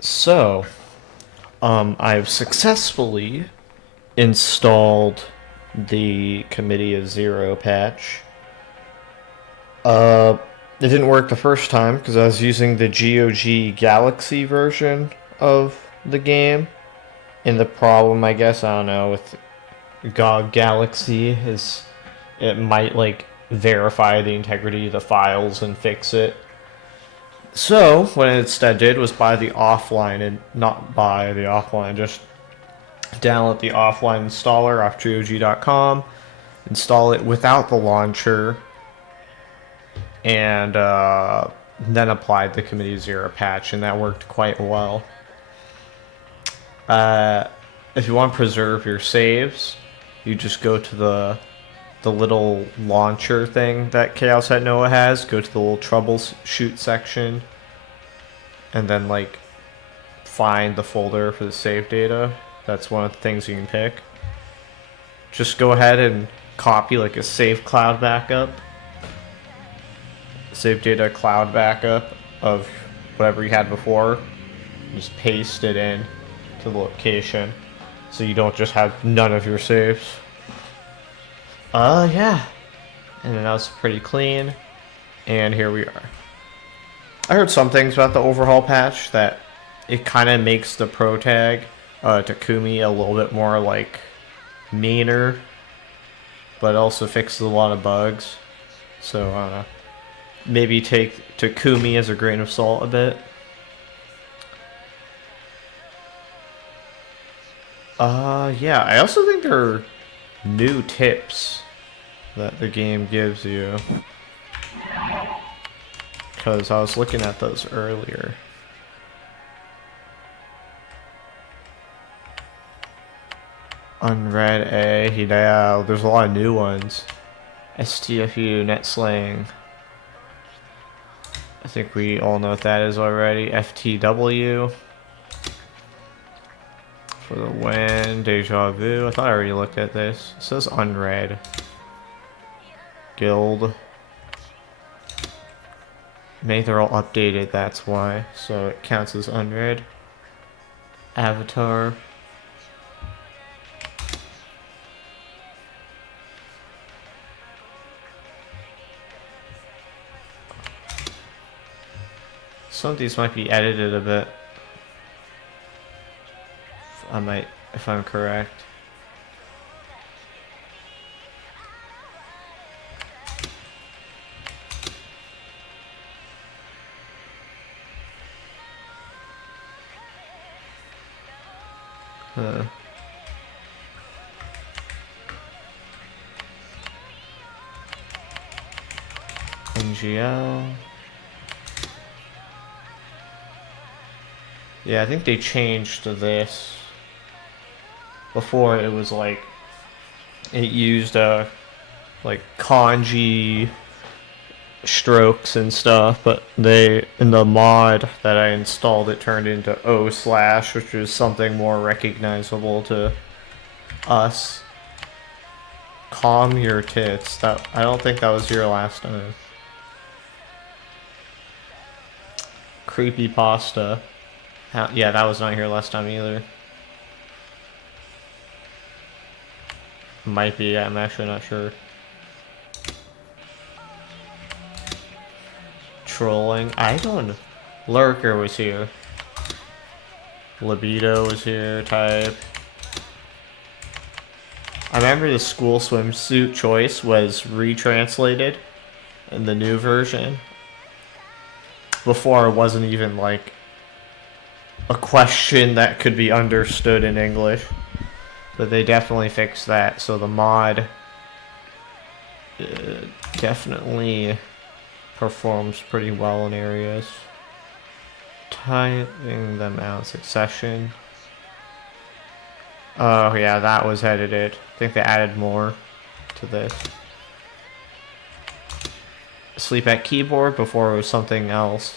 So, I've successfully installed the Committee of Zero patch. Uh, it didn't work the first time because I was using the GOG Galaxy version of the game. And the problem, I guess, I don't know, with GOG Galaxy is it might, like, verify the integrity of the files and fix it. So, what I instead did was buy the offline, and not buy the offline, just download the offline installer off GOG.com, install it without the launcher, and then applied the Committee Zero patch, and that worked quite well. If you want to preserve your saves, you just go to the little launcher thing that Chaos at Noah has. Go to the little troubleshoot section, and then like find the folder for the save data. That's one of the things you can pick. Just go ahead and copy like a save cloud backup, save data cloud backup of whatever you had before. Just paste it in to the location so you don't just have none of your saves. Yeah. And then that was pretty clean. And here we are. I heard some things about the overhaul patch that it kind of makes the pro tag Takumi a little bit more like meaner, but it also fixes a lot of bugs. So I don't know. Maybe take Takumi as a grain of salt a bit. Yeah, I also think there are new tips that the game gives you. Because I was looking at those earlier. Unread A, yeah, there's a lot of new ones. STFU, net slang. I think we all know what that is already. FTW. For the win, deja vu. I thought I already looked at this. It says unread. Guild. Maybe they're all updated, that's why. So it counts as unread. Avatar. Some of these might be edited a bit. If I'm correct. NGL. Yeah, I think they changed this. Before it was like it used like kanji strokes and stuff, but they in the mod that I installed it turned into O slash, which is something more recognizable to us. Calm your tits. That I don't think that was your last time. Creepy pasta. Yeah, that was not here last time either. Might be, I'm actually not sure. Trolling. I don't know. Lurker was here. Libido was here, type. I remember the school swimsuit choice was retranslated in the new version. Before it wasn't even like a question that could be understood in English. But they definitely fixed that, so the mod definitely performs pretty well in areas. Typing them out in succession. Oh yeah, that was edited. I think they added more to this. Sleep at keyboard before it was something else.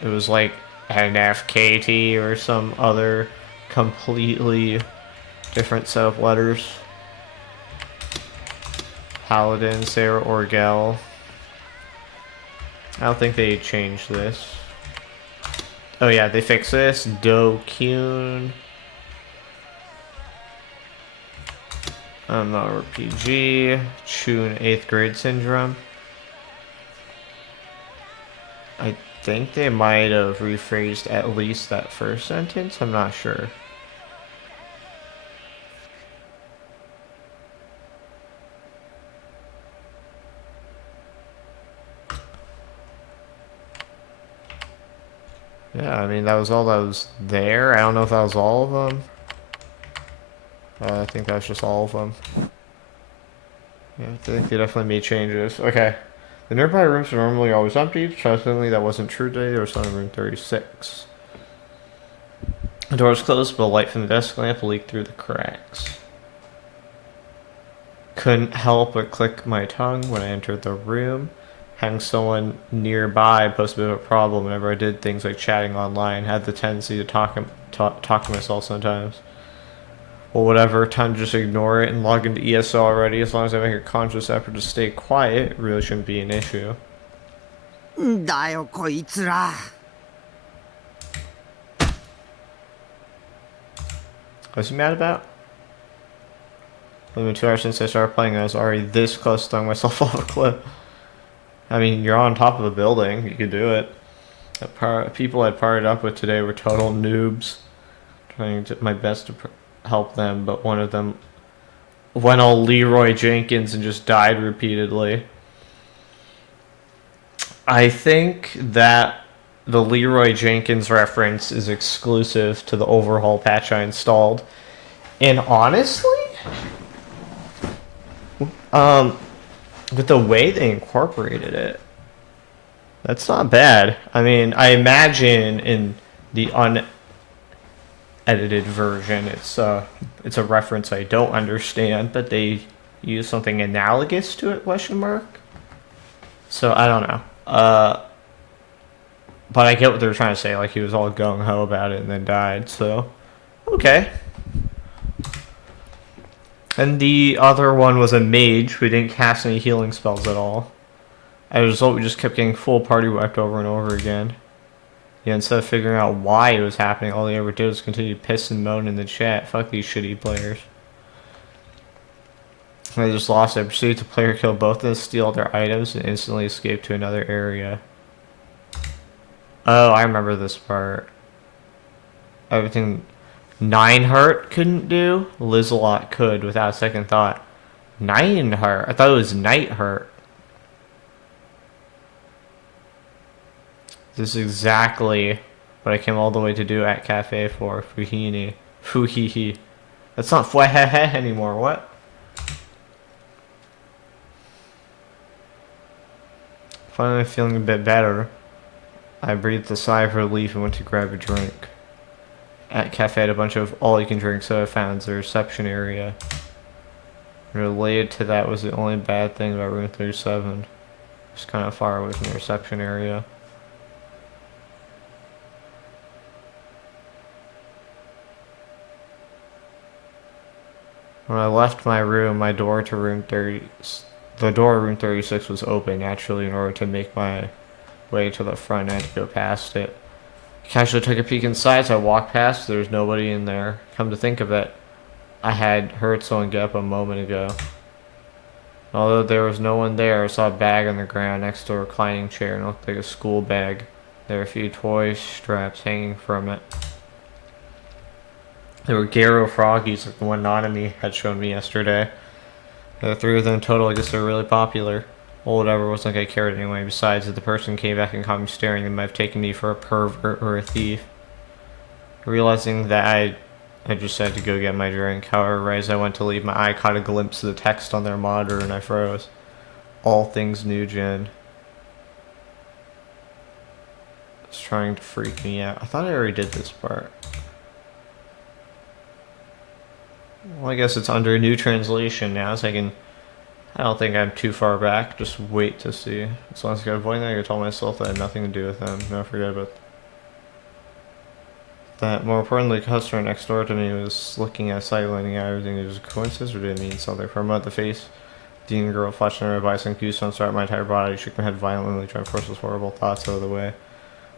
It was like NFKT or some other completely different set of letters. Paladin, Sarah Orgel. I don't think they changed this. Oh yeah, they fixed this. Do-kyun. RPG. Chun 8th grade syndrome. I think they might have rephrased at least that first sentence. I'm not sure. Yeah, I mean, that was all that was there. I don't know if that was all of them. I think that's just all of them. Yeah, I think they definitely made changes. Okay. The nearby rooms are normally always empty. Surprisingly, that wasn't true today. There was some in room 36. The door was closed, but light from the desk lamp leaked through the cracks. Couldn't help but click my tongue when I entered the room. Having someone nearby posed a bit of a problem whenever I did things like chatting online. Had the tendency to talk to myself sometimes. Well, whatever, time to just ignore it and log into ESO already. As long as I make a conscious effort to stay quiet, it really shouldn't be an issue. だよこいつら What's he mad about? It's been 2 hours since I started playing and I was already this close to throwing myself off a cliff. I mean, you're on top of a building. You could do it. The people I partied up with today were total noobs. Trying my best to help them, but one of them went all Leroy Jenkins and just died repeatedly. I think that the Leroy Jenkins reference is exclusive to the overhaul patch I installed. And honestly, with the way they incorporated it, that's not bad. I mean, I imagine in the unedited version, it's a reference I don't understand, but they use something analogous to it? Question mark. So I don't know. But I get what they were trying to say. Like he was all gung ho about it and then died. So okay. And the other one was a mage who didn't cast any healing spells at all. As a result, we just kept getting full party wiped over and over again. Yeah, instead of figuring out why it was happening, all they ever did was continue to piss and moan in the chat. Fuck these shitty players. I just lost it. I proceeded to player kill both of them, steal their items, and instantly escape to another area. Oh, I remember this part. Everything Nineheart couldn't do, Lizalot could without a second thought. Nineheart? I thought it was Nightheart. This is exactly what I came all the way to do at Cafe for Fuhini. Fuhihi. That's not Fuhehe anymore, what? Finally feeling a bit better, I breathed a sigh of relief and went to grab a drink. At Cafe had a bunch of all-you-can-drink soda fountains in the reception area. And related to that was the only bad thing about room 37. It's kind of far away from the reception area. When I left my room, the door of room 36 was open naturally. In order to make my way to the front, I had to go past it. I casually took a peek inside, so I walked past. There was nobody in there. Come to think of it, I had heard someone get up a moment ago. Although there was no one there, I saw a bag on the ground next to a reclining chair and it looked like a school bag. There were a few toy straps hanging from it. There were Garo Froggies like the one Nanami had shown me yesterday. There were 3 of them in total. I guess they were really popular. Well, whatever, it wasn't like I cared anyway. Besides, if the person came back and caught me staring, they might have taken me for a pervert or a thief. Realizing that I just had to go get my drink. However, right as I went to leave, my eye caught a glimpse of the text on their monitor and I froze. All things new gen. It's trying to freak me out. I thought I already did this part. Well, I guess it's under new translation now, so I don't think I'm too far back. Just wait to see. As long as I got avoiding that, I gotta tell myself that I had nothing to do with them. Don't forget about that. More importantly, the customer next door to me was looking at sight lining out everything. It was a coincidence or did it mean something? For a moment, the face Dean girl flashed on her bicycle goosebumps start my entire body. Shook my head violently, trying to force those horrible thoughts out of the way.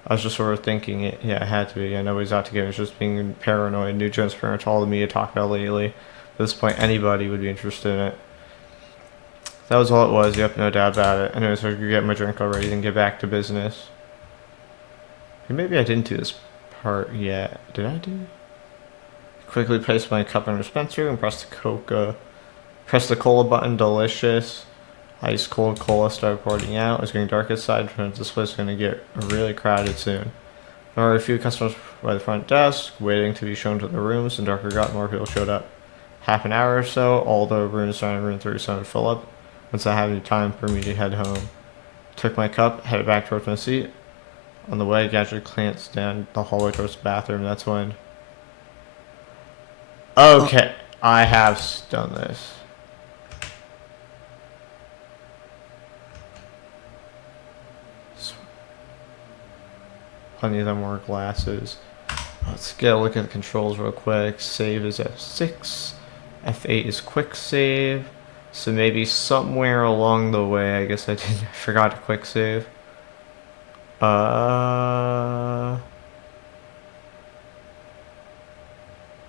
I was just sort of thinking it. Yeah, it had to be. Yeah, nobody's out to get me. It's just being paranoid. New Jones parents, all the media talked about lately. At this point, anybody would be interested in it. That was all it was. Yep, no doubt about it. Anyways, I could get my drink already and get back to business. Maybe I didn't do this part yet. Did I do? Quickly placed my cup in a dispenser and pressed pressed the cola button. Delicious. Ice cold cola started pouring out. It was getting dark outside. This place was going to get really crowded soon. There were a few customers by the front desk, waiting to be shown to their rooms, and darker got, more people showed up. Half an hour or so, all the rooms starting room 3 started to fill up. Once I had any time for me to head home. Took my cup, headed back towards my seat. On the way, I casually glanced down the hallway towards the bathroom. That's when... Okay, I have done this. Plenty of them wore glasses. Let's get a look at the controls real quick. Save is F6. F8 is quick save. So maybe somewhere along the way, I guess I forgot to quick save.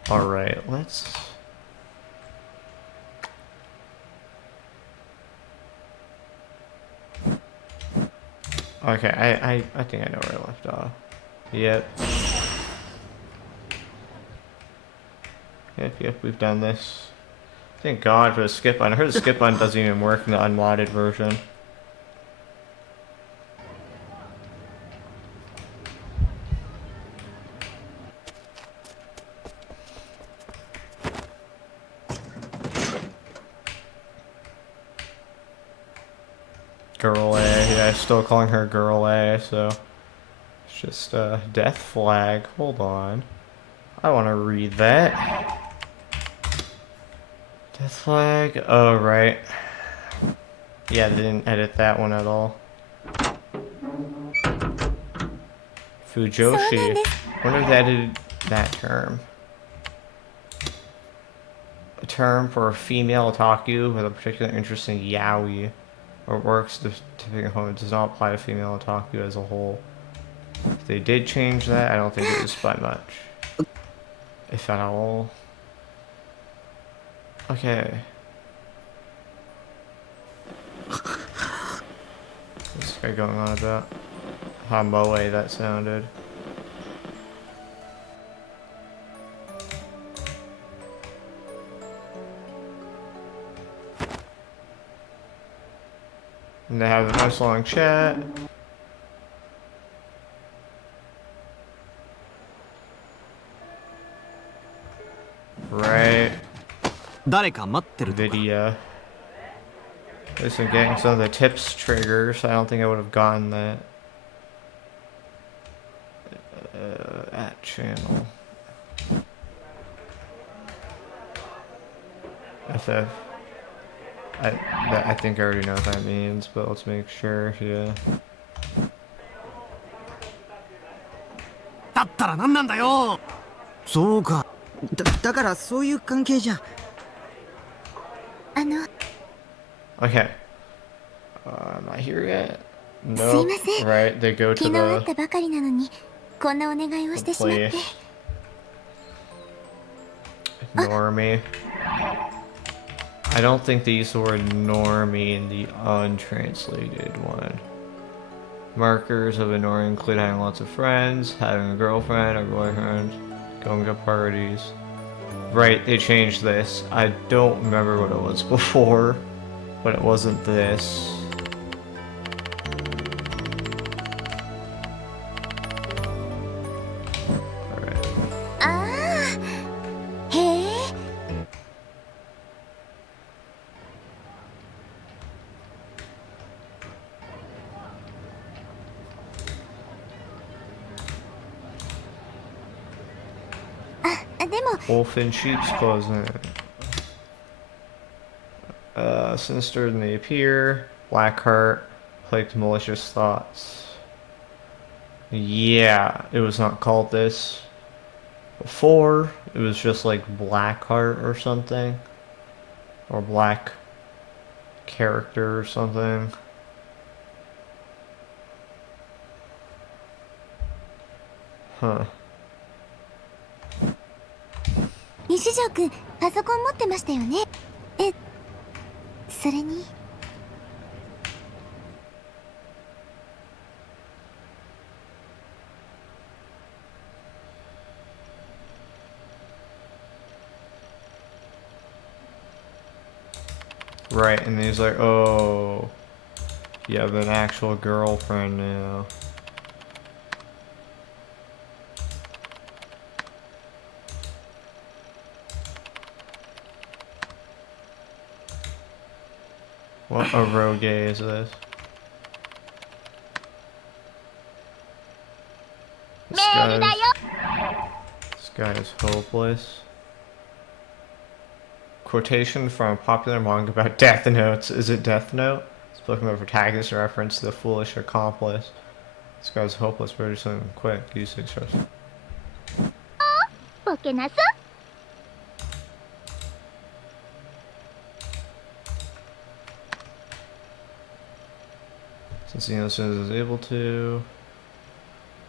Alright, let's... Okay, I think I know where I left off. Yep. Yep, we've done this. Thank God for the skip button. I heard the skip button doesn't even work in the unmodded version. Girl A, yeah, still calling her Girl A, so it's just a death flag. Hold on. I want to read that. Death flag. Oh, right. Yeah, they didn't edit that one at all. Fujoshi. I wonder if they edited that term. A term for a female otaku with a particular interest in yaoi, or works depicting home, does not apply to female otaku as a whole. If they did change that, I don't think it was by much. If at all. Okay. What's this guy going on about? How moe that sounded. And they have a nice long chat. Right. Video. At least I'm getting some of the tips triggers. I don't think I would have gotten that. At channel. FF. I think I already know what that means, but let's make sure. Yeah. だったら何なんだよ。そうか。だからそういう関係じゃ。Okay. Am I here yet? No. Right, they go to the place. Ignore me. I don't think they used the word normie in the untranslated one. Markers of ignoring include having lots of friends, having a girlfriend or boyfriend, going to parties. Right, they changed this. I don't remember what it was before, but it wasn't this. Wolf in sheep's clothing. Sinister than they appear. Black heart. Plagued malicious thoughts. Yeah, it was not called this before. It was just like Black Heart or something. Or Black character or something. Huh. 西条くん、パソコン持ってましたよね。それに。Right, and he's like, oh, you have an actual girlfriend now. What a rogue is this? This guy is hopeless. Quotation from a popular manga about Death Notes. Is it Death Note? Spoken about protagonist in reference to the foolish accomplice. This guy's hopeless, but do something quick. Use success. Since he knows is able to.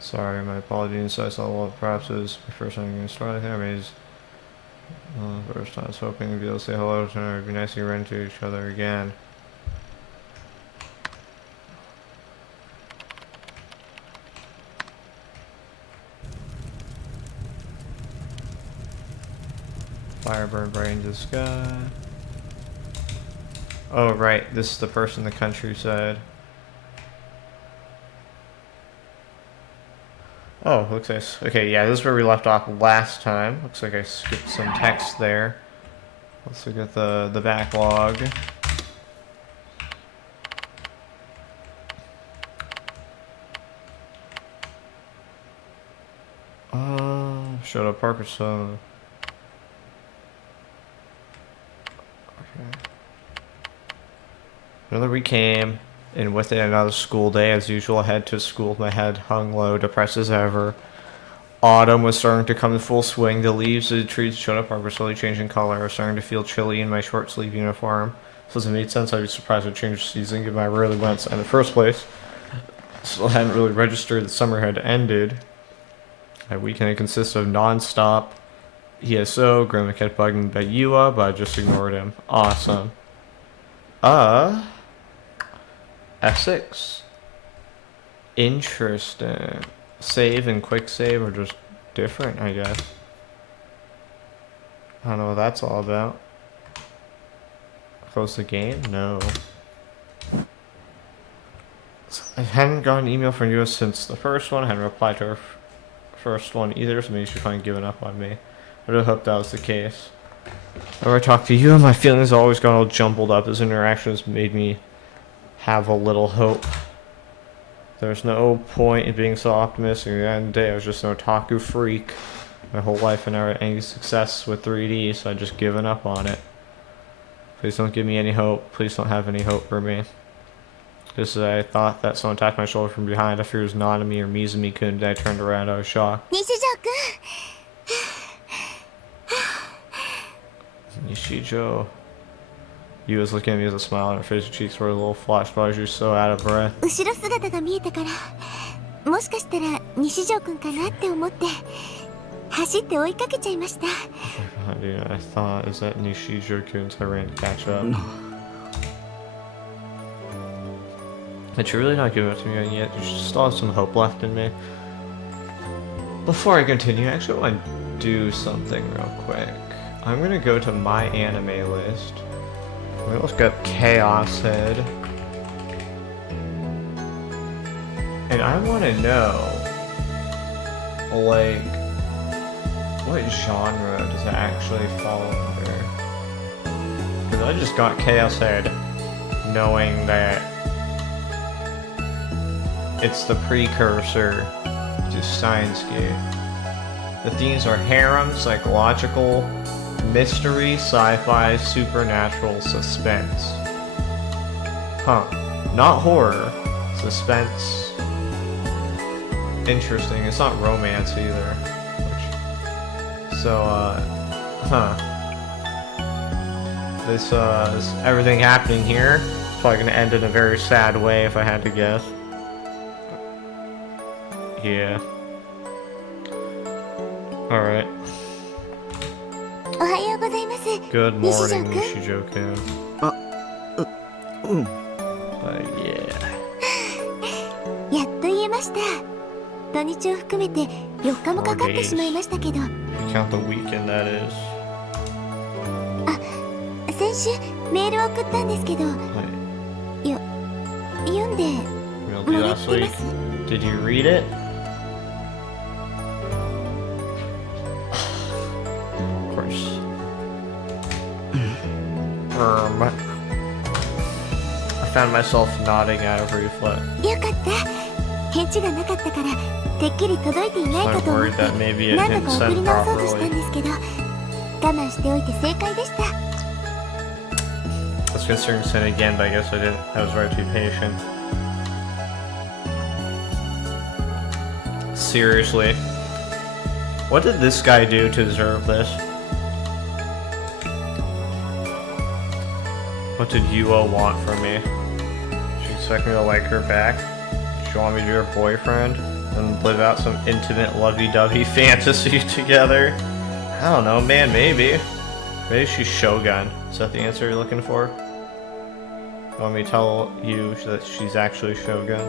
Sorry, my apologies. I saw what perhaps is my first time getting started here. Maybe first time I was hoping to be able to say hello to her. It'd be nice to run into each other again. Fire burned right into the sky. Oh, right. This is the person in the countryside. Oh, looks like... Okay, yeah, this is where we left off last time. Looks like I skipped some text there. Let's look at the backlog. Showed up Parker, so... Okay. Another week came, and with it another school day. As usual, I head to school with my head hung low, depressed as ever. Autumn was starting to come in full swing. The leaves of the trees showed up are slowly changing color. I was starting to feel chilly in my short sleeve uniform. So it made sense I'd be surprised with change of season given I rarely went in the first place. Still hadn't really registered that summer had ended. My weekend consisted of non-stop ESO. Grandma kept bugging Bayua, but I just ignored him. Awesome. F6. Interesting. Save and quick save are just different, I guess. I don't know what that's all about. Close the game? No. I hadn't gotten an email from you since the first one. I hadn't replied to her first one either, so maybe she's finally given up on me. I really hope that was the case. Whenever I talk to you, my feelings always got all jumbled up. This interactions made me have a little hope. There's no point in being so optimistic. At the end of the day, I was just an otaku freak. My whole life I never had any success with 3D, so I'd just given up on it. Please don't give me any hope. Please don't have any hope for me. Just as I thought that someone tapped my shoulder from behind, I feared it was Nanami or Mizumi-kun. Then I turned around, I was shocked. Nishijo. You was looking at me with a smile on her face. Her cheeks were a little flushed, but she was so out of breath. Dude, I thought, is that Nishijo-kun? So I ran to catch up. But you're really not giving up to me yet. You still have some hope left in me. Before I continue, I actually want to do something real quick. I'm gonna go to my anime list. I'm gonna look up Chaos Head. And I want to know, like, what genre does it actually fall under? Because I just got Chaos Head knowing that it's the precursor to Steins. The themes are harem, psychological, mystery, sci-fi, supernatural, suspense. Huh. Not horror. Suspense. Interesting. It's not romance either. this everything happening here. It's probably gonna end in a very sad way if I had to guess. Yeah. Alright. おはようございます。 Good morning, 西条くん。 Nishijo-kun. うん。 Yeah. やっと言えました。土日を含めて4日もかかってしまいましたけど。 Count the weekend, that is. 先週メールを送ったんですけど、読んで We'll も do らっ last てま week. す。 Did you read it? Of course. I found myself nodding out of reflex. よかった。返事がなかったからてっきり届いていない So か I'm と思っ worried て that maybe it 何 didn't 度か送り send 直そうとしたん properly. ですけど、我慢しておいて正解でした。 I was considering sending again, but I guess I didn't. I was right to be patient. Seriously. What did this guy do to deserve this? What did Yuo want from me? She expect me to like her back? She want me to be her boyfriend? And live out some intimate lovey-dovey fantasy together? I don't know, man, maybe. Maybe she's Shogun. Is that the answer you're looking for? You want me to tell you that she's actually Shogun?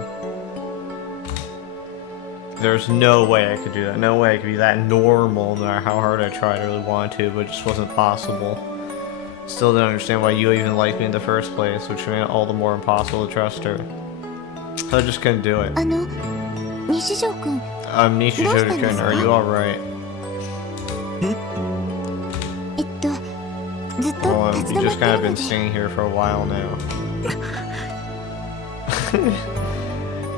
There's no way I could do that. No way I could be that normal, no matter how hard I tried. I really wanted to, but it just wasn't possible. Still didn't understand why you even liked me in the first place, which made it all the more impossible to trust her. I just couldn't do it. 西条くん、 Nishijo-kun, are you alright? ずっと Well, 立ち you've 止まっ just て kind い of るの been で。 staying here for a while now.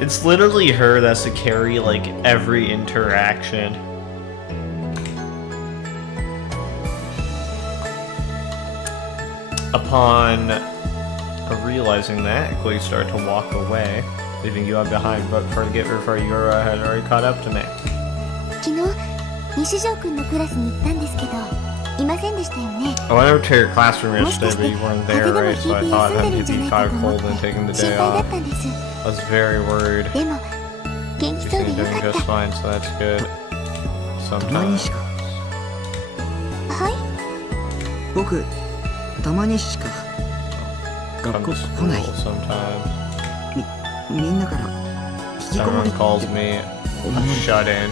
It's literally her that's to carry, like, every interaction. Upon realizing that, Chloe started to walk away, leaving you behind, but before you had already caught up to me. 昨日西条くんのクラスに行ったんですけど、いませんでしたよね。 I went over to your classroom yesterday, but you weren't there, right? So I thought that maybe you caught a cold and taken the 心 day 配だ off. ったんです。 I was very worried. でも元気 You そう seem でよ doing かっ just た。 fine, so that's good. たまに Sometimes. しか。はい。僕、たまにしか Come 学校 to 来ない。 school sometimes. みんなから引きこもり Everyone って calls me 思わ a れて shut-in.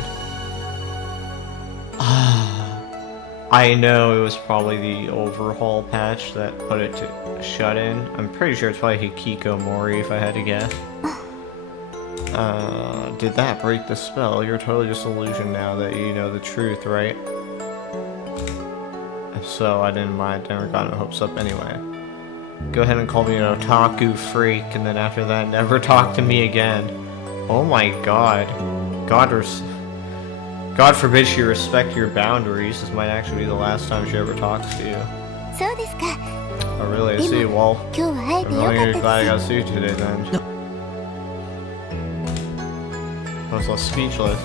I know it was probably the overhaul patch that put it to shut-in. I'm pretty sure it's probably Hikikomori if I had to guess. Did that break the spell? You're totally disillusioned now that you know the truth, right? If so, I didn't mind. Never got my hopes up anyway. Go ahead and call me an otaku freak, and then after that, never talk to me again. Oh my god. God forbid she respect your boundaries. This might actually be the last time she ever talks to you. そうですか。 Oh, really? I see. Well, 今日は会え I'm てよか really った glad I で got す。 to see you today then. I was left speechless.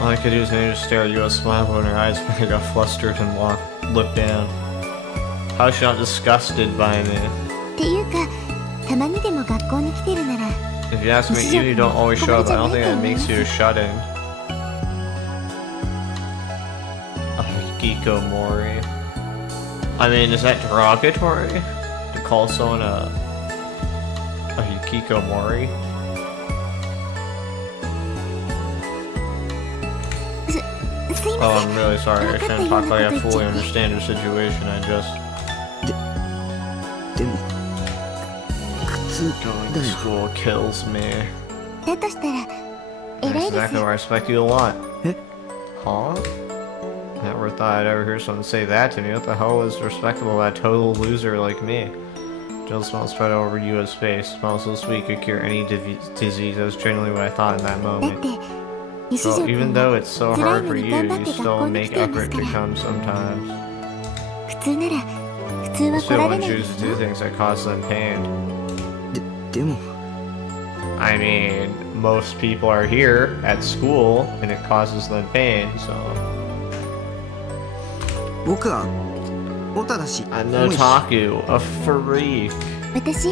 All I could do was manage to stare at you with a smile when her eyes I got flustered and looked down. How is she not disgusted by me? っていうか、たまにでも学校に来てるなら、 If you ask me, even if you don't always show up, I don't think that makes you a shut-in. Hikikomori. I mean, is that derogatory? To call someone a hikikomori? すい Oh, ませ I'm ん。 really sorry. I shouldn't talk like I fully understand your situation. I just でも苦痛 going だ to よ。 school kills me. だとしたら、 That's 偉いです exactly why I respect you a lot. え Huh? Never thought I'd ever hear someone say that to me. What the hell is respectable about a total loser like me? Jill smell spread over you as space. Smells so sweet could cure any disease. That was genuinely what I thought in that だっ moment. て、西条 So く even ん though は it's so 辛い hard の for に you, 頑張っ you て学 still 校に make 来ています effort か to ら。 come sometimes. 普通なら、普通は Still, 来られ one ないで chooses す to よ do。things that cause them pain. でも I mean, most people are here at school, and it causes them pain, so... 僕はオタだし An 重いし otaku, a freak. 私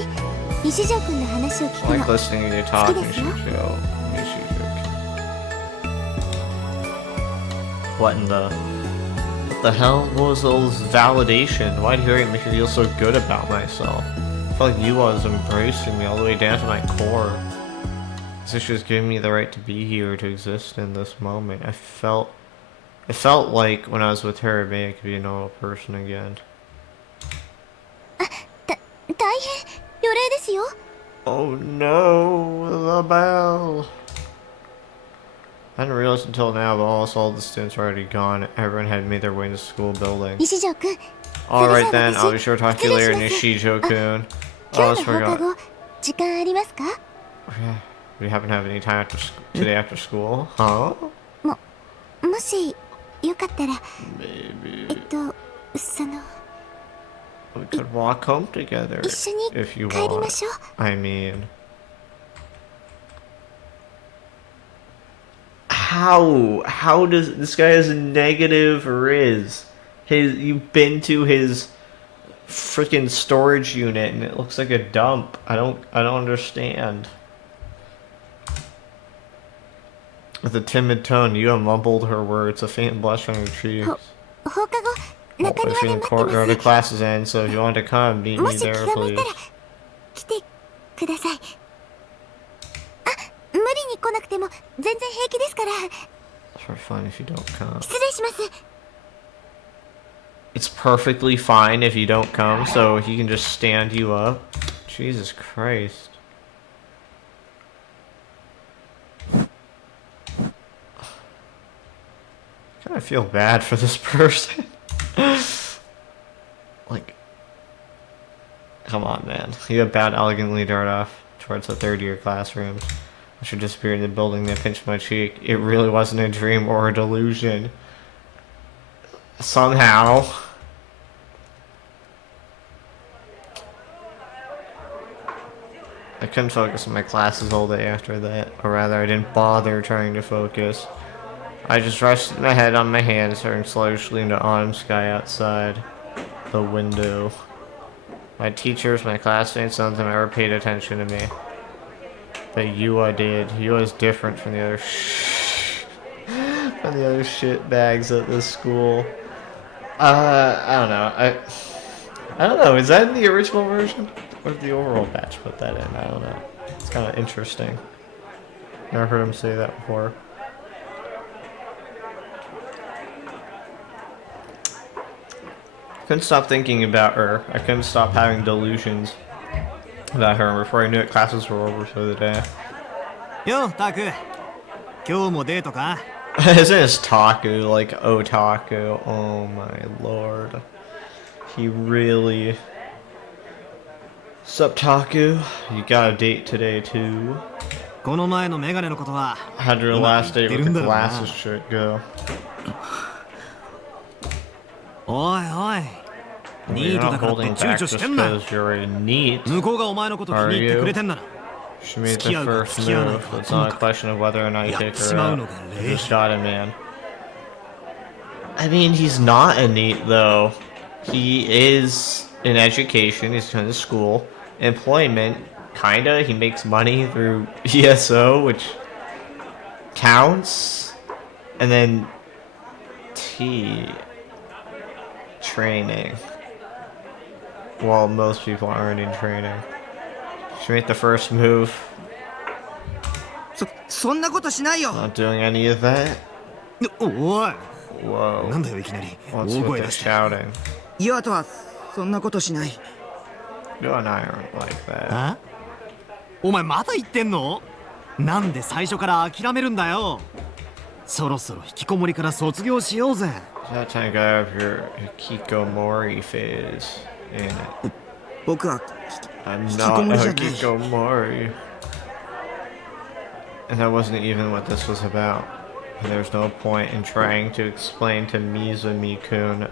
西条くんの話を聞く I の like listening to you 好 talk, きですよ Nishijo. What in the hell? What was all this validation? Why did hearing make me feel so good about myself? I felt like you was embracing me all the way down to my core. This was giving me the right to be here, to exist in this moment. It felt like when I was with her, maybe I could be a normal person again. 大変予礼ですよ Oh no, the bell. I didn't realize until now, but almost all the students were already gone. Everyone had made their way to the school building. 西条くん Alright then, そ I'll れ be じゃ sure to あ talk to you later, 失礼します Nishijo-kun. 今 I 日 almost の放課 forgot. 後時間ありますか Yeah. Do you happen to have any time today after school? Huh? もしよかったら Maybe その we could walk home together 一緒に if you 帰りま want. しょう I mean, how does this guy has a negative Riz? You've been to his freaking storage unit and it looks like a dump. I don't understand. With a timid tone, you mumbled her words, a faint blush on your cheeks. 放課後 Well, 中 if 庭 in で the 待って courtyard, ま the class is in, so if you want to come, meet すも me し気 there, が向い please. たら来てください無理に来なくても全然平気ですから It's very fine if you don't come. 失礼します It's perfectly fine if you don't come, so he can just stand you up. Jesus Christ. I feel bad for this person. Like, come on, man. You about elegantly dart off towards the third-year classrooms. I should disappear in the building that pinched my cheek. It really wasn't a dream or a delusion. Somehow. I couldn't focus on my classes all day after that. Or rather, I didn't bother trying to focus. I just rested my head on my hand, staring slowly into autumn sky outside the window. My teachers, my classmates, none of them ever paid attention to me. But Yua did. Yua is different from the other shit bags at this school. I don't know. I don't know. Is that in the original version? Or did the overall batch put that in? I don't know. It's kind of interesting. Never heard him say that before. Couldn't stop thinking about her. I couldn't stop having delusions about her. And before I knew it, classes were over for the day. よタク今日もデートか Isn't this Taku like otaku? Oh my lord. He really... Sup, Taku? You got a date today too? この前のメガネのことは How'd your last date with the glasses shit go? おいおい ニ You're ート not だからって holding 躊 back 躇 just してんな because you're a neat. 向こうがお前のこと気に入ってくれてんなら She made the 付き合うか first 付き合わない move. かは It's とも not a かく question of whether or not you やっ take てし her まう out. のが You 礼 just 儀 got it, man. I mean, he's not a neat though. He is in education. He's going to school. Employment, kinda. He makes money through ESO, which counts. And then training. Well, most people aren't in training. She made the first move. そんなことしないよ Not doing any of that. おい Whoa. なんだよいきなり What's 大 with 声 the 出して shouting? ユアとはそんなことしない You and I aren't like that. あお前まだ言ってんのなんで最初から諦めるんだよそろそろ引きこもりから卒業しようぜ It's that time to get out of your hikikomori phase, ain't it? 僕は I'm 引きこ not もり a じゃない hikikomori. And that wasn't even what this was about. And there's no point in trying to explain to Mizumi-kun,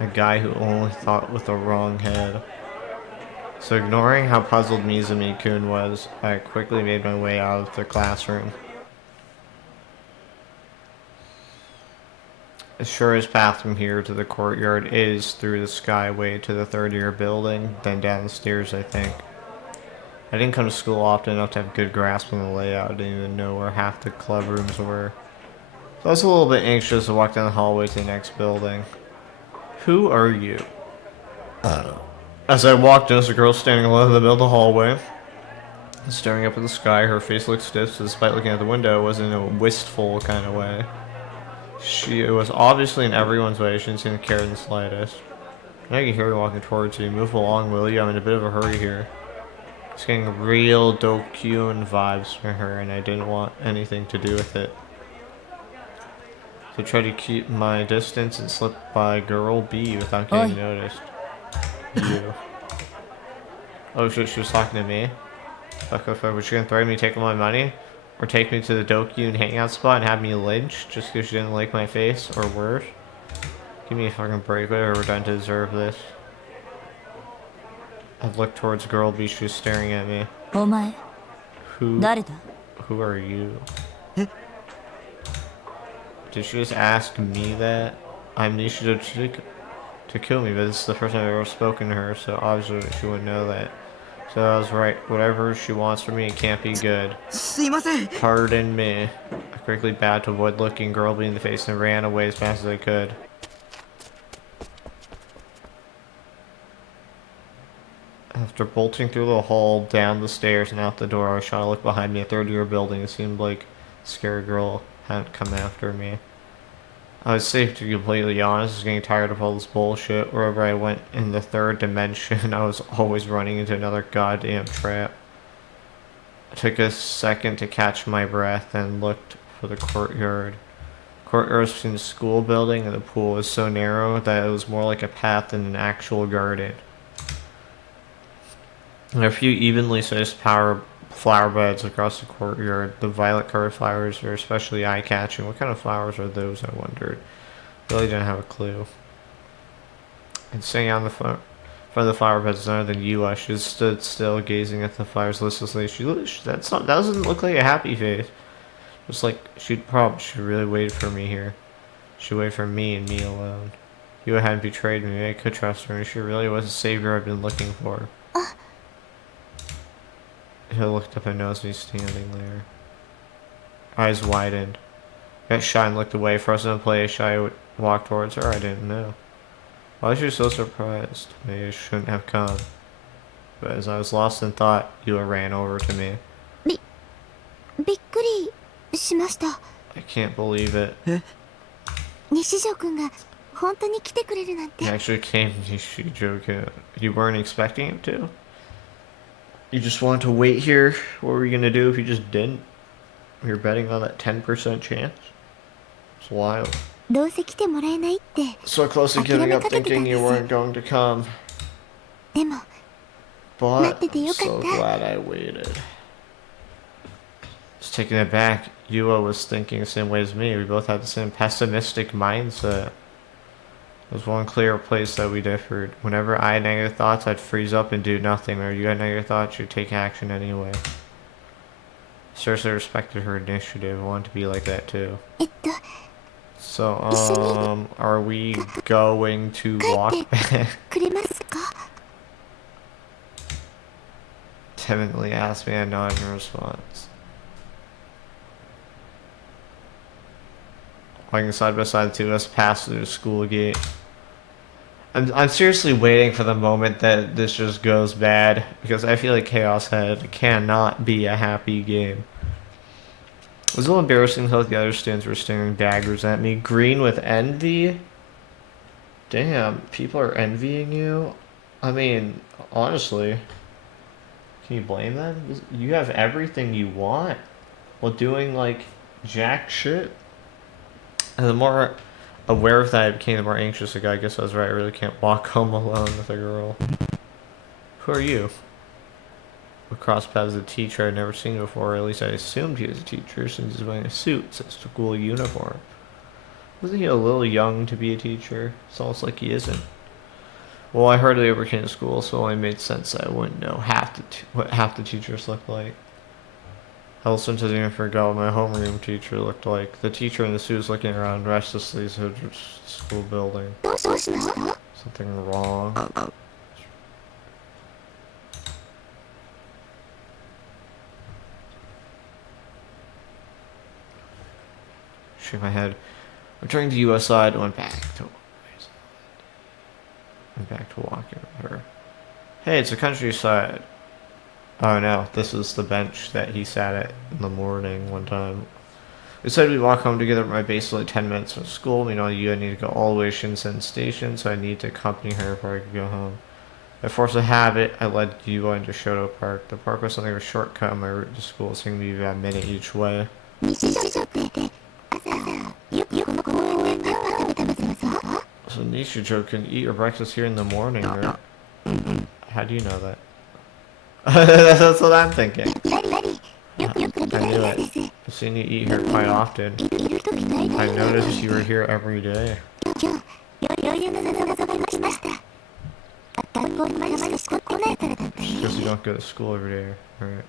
a guy who only thought with the wrong head. So ignoring how puzzled Mizumi-kun was, I quickly made my way out of the classroom. The shortest path from here to the courtyard is through the skyway to the third-year building, then down the stairs, I think. I didn't come to school often enough to have a good grasp on the layout. I didn't even know where half the club rooms were. So I was a little bit anxious to walk down the hallway to the next building. Who are you? As I walked, there was a girl standing alone in the middle of the hallway, staring up at the sky. Her face looked stiff, so despite looking out the window, it was in a wistful kind of way. It was obviously in everyone's way. She didn't seem to care in the slightest. I can hear her walking towards you. Move along, will you? I'm in a bit of a hurry here. It's getting real Dokyun vibes from her, and I didn't want anything to do with it. So I tried to keep my distance and slip by girl B without getting noticed. You. Oh shit, she was talking to me? Fuck, was she gonna threaten me taking my money? Or take me to the Dokyun hangout spot and have me lynched just because she didn't like my face? Or worse? Give me a fucking break, whatever we're done to deserve this. I looked towards girl B, she was staring at me. Who are you? Did she just ask me that? I'm Nishido to kill me, but this is the first time I've ever spoken to her, so obviously she wouldn't know that. So I was right, whatever she wants from me, it can't be good. Pardon me. I quickly bowed to avoid looking girl B in the face and ran away as fast as I could. After bolting through the hall, down the stairs, and out the door, I shot a look behind me. A third-year building. It seemed like a scary girl hadn't come after me. I was safe, to be completely honest. I was getting tired of all this bullshit. Wherever I went in the third dimension, I was always running into another goddamn trap. I took a second to catch my breath and looked for the courtyard. Courtyard was between the school building and the pool was so narrow that it was more like a path than an actual garden. There are a few evenly sized flower beds across the courtyard. The violet-colored flowers are especially eye-catching. What kind of flowers are those, I wondered. Really didn't have a clue. And sitting on the front of the flower beds is none other than Yua. She just stood still, gazing at the flowers listlessly. That doesn't look like a happy face. Just like she really waited for me here. She waited for me and me alone. Yua hadn't betrayed me. Maybe I could trust her. She really was the savior I've been looking for. He looked up and noticed me standing there. Eyes widened. Got shy and looked away. Frozen in place, I walked towards her. I didn't know. Why was she so surprised? Maybe I shouldn't have come. But as I was lost in thought, Yua ran over to me. I can't believe it. He actually came to Nishijo. You weren't expecting him to? You just wanted to wait here? What were you gonna do if you just didn't? You're betting on that 10% chance? It's wild. So close to giving up thinking you weren't going to come. But I'm so glad I waited. Just taking it back, Yua was thinking the same way as me. We both had the same pessimistic mindset. There was one clear place that we differed. Whenever I had negative thoughts, I'd freeze up and do nothing. Or you had negative thoughts, you'd take action anyway. Seriously respected her initiative. I wanted to be like that too. So, are we going to walk back? Timidly asked me. I nodded in response. Walking side by side, the two of us passed through the school gate. I'm seriously waiting for the moment that this just goes bad, because I feel like Chaos Head cannot be a happy game. It was a little embarrassing how the other students were staring daggers at me. Green with envy? Damn, people are envying you? I mean, honestly, can you blame them? You have everything you want while doing, like, jack shit. And the more aware of that I became, the more anxious I got. I guess I was right. I really can't walk home alone with a girl. Who are you? We crossed paths with a teacher I'd never seen before. Or at least I assumed he was a teacher since he's wearing a suit, such a cool uniform. Wasn't he a little young to be a teacher? It's almost like he isn't. Well, I hardly ever came to school, so it only made sense that I wouldn't know what half the teachers look like. Hell, since I didn't forget what my homeroom teacher looked like. The teacher in the suit was looking around restlessly as the school building. Something wrong. Shook my head. Returning to the U.S. side, went back to walking with her. Hey, it's the countryside. Oh no, this is the bench that he sat at in the morning one time. We said we'd walk home together, but my base was like 10 minutes from school. You know, I need to go all the way to Shinsen Station, so I need to accompany her before I could go home. By force of habit, I led Yuo into Shoto Park. The park was something of a shortcut on my route to school, seeming to be about a minute each way. So Nishijo can eat your breakfast here in the morning, right? How do you know that? That's what I'm thinking. I knew it. I've seen you eat here quite often. I noticed you were here every day. Because you don't go to school every day, right?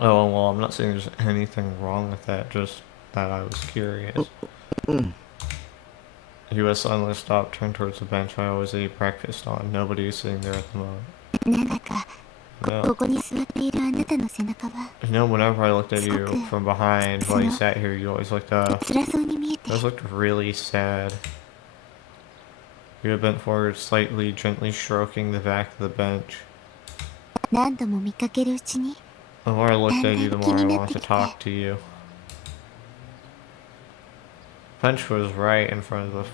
Oh, well, I'm not saying there's anything wrong with that, just that I was curious. He was suddenly stopped, turned towards the bench I always ate breakfast on. Nobody was sitting there at the moment. No, whenever I looked at you from behind while you sat here, you always looked really sad. You had bent forward, slightly, gently stroking the back of the bench. The more I looked at you, the more I wanted to talk to you. Bench was right in front of the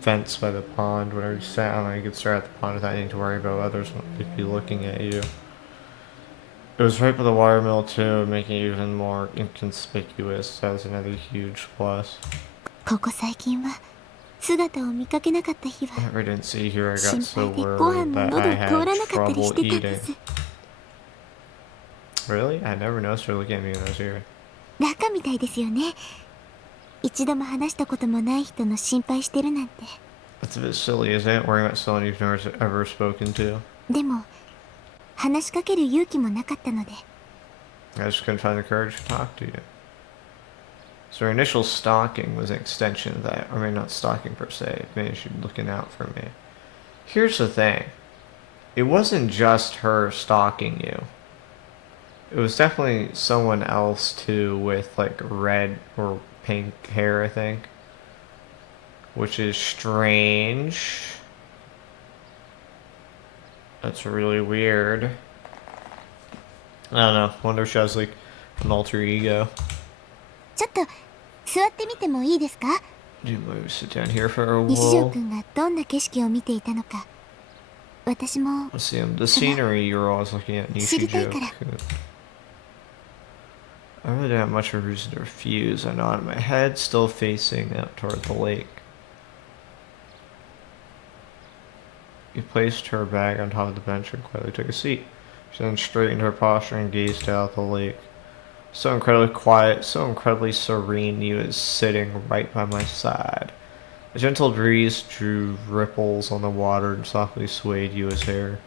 fence by the pond. Whenever you sat on it, you could stare at the pond without needing to worry about others would be looking at you. It was right by the water mill too, making it even more inconspicuous. That was another huge plus. If I didn't see here, I got so worried that I had trouble eating. Really? I never noticed her looking at me when I was here. That's a bit silly, isn't it? Worrying about someone you've never ever spoken to. I just couldn't find the courage to talk to you. So her initial stalking was an extension of that. I mean, not stalking per se. Maybe she was looking out for me. Here's the thing. It wasn't just her stalking you. It was definitely someone else too with like red or pink hair, I think. Which is strange. That's really weird. I don't know. Wonder if she has like an alter ego. Do you want to sit down here for a while? Let's see the scenery you're always looking at, Nishijo. I really don't have much of a reason to refuse. I nodded my head, still facing out toward the lake. You placed her bag on top of the bench and quietly took a seat. She then straightened her posture and gazed out at the lake. So incredibly quiet, so incredibly serene, he was sitting right by my side. A gentle breeze drew ripples on the water and softly swayed Yua's hair.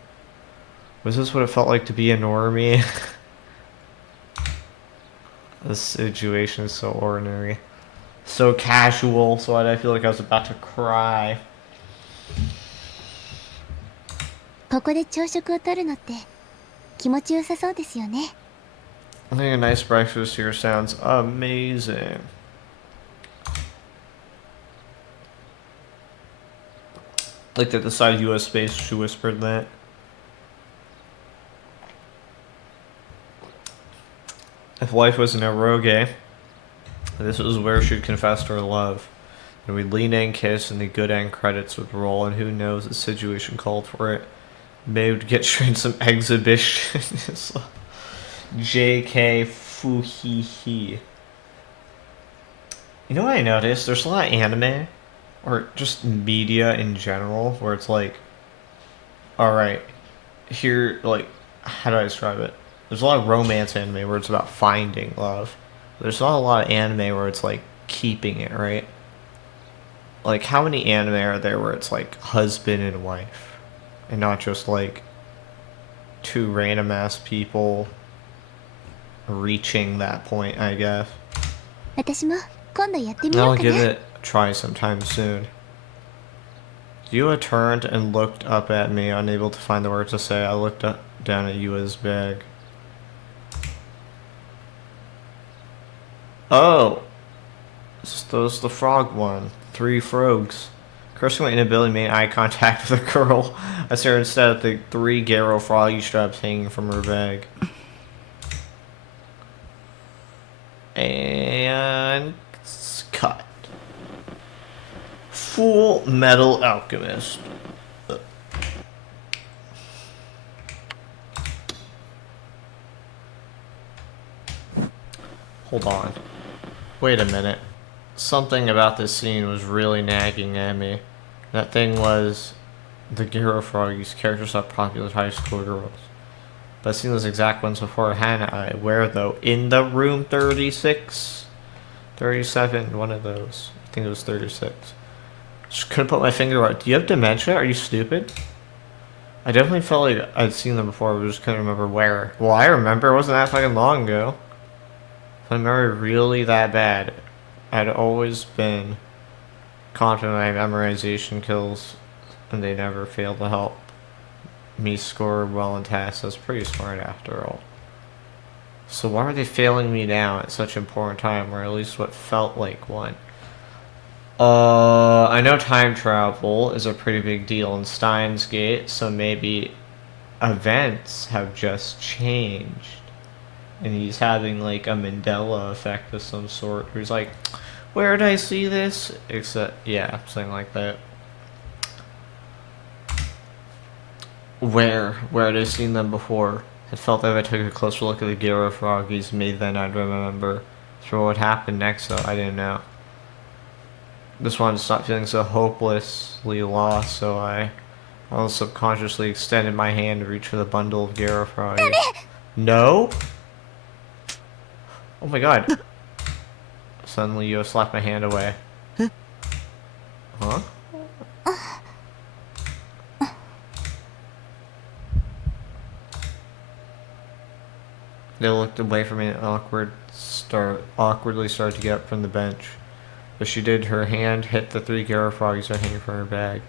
Was this what it felt like to be a normie? This situation is so ordinary. So casual, so I feel like I was about to cry. I think a nice breakfast here sounds amazing. Like at the side of U.S. space, she whispered that. If life was an eroge, this was where she'd confess her love. And we'd lean in, kiss, and the good end credits would roll, and who knows, the situation called for it. Maybe we'd get straight some exhibition. JK Fuhihi. You know what I noticed? There's a lot of anime, or just media in general, where it's like, alright, here, like, how do I describe it? There's a lot of romance anime where it's about finding love. There's not a lot of anime where it's like keeping it, right? Like, how many anime are there where it's like husband and wife, and not just like two random ass people reaching that point? I guess 私も今度やってみよ I'll うか give な。 it a try sometime soon. Yua turned and looked up at me, unable to find the words to say. I looked up, down at Yua's bag. Oh, those the frog one. 3 frogs. Cursing my inability made eye contact with the girl. I stared instead at the 3 Garo froggy straps hanging from her bag. And cut. Full Metal Alchemist. Hold on. Wait a minute. Something about this scene was really nagging at me. That thing was the Garo Froggies characters are popular with high school girls. But I've seen those exact ones before, hadn't I? Where though? In the room 36? 37, one of those. I think it was 36. Just couldn't put my finger on it. Do you have dementia? Are you stupid? I definitely felt like I'd seen them before, but just couldn't remember where. Well, I remember. It wasn't that fucking long ago. If I remember really that bad, I'd always been confident my memorization kills, and they never failed to help me score well in tasks. I was pretty smart after all. So why are they failing me now at such an important time, or at least what felt like one? I know time travel is a pretty big deal in Steins Gate, so maybe events have just changed. And he's having like a Mandela effect of some sort. Where he's like, where did I see this? Except, yeah, something like that. Where had I seen them before? I felt that if I took a closer look at the Garo Froggies, maybe then I'd remember. So what happened next, though, I didn't know. Just wanted to stop feeling so hopelessly lost, so I almost subconsciously extended my hand to reach for the bundle of Garo Froggies. No? Oh my god. Suddenly, you slapped my hand away. Huh? They looked away from me and awkwardly started to get up from the bench. As she did, her hand hit the 3 Garo Froggies that were hanging from her bag.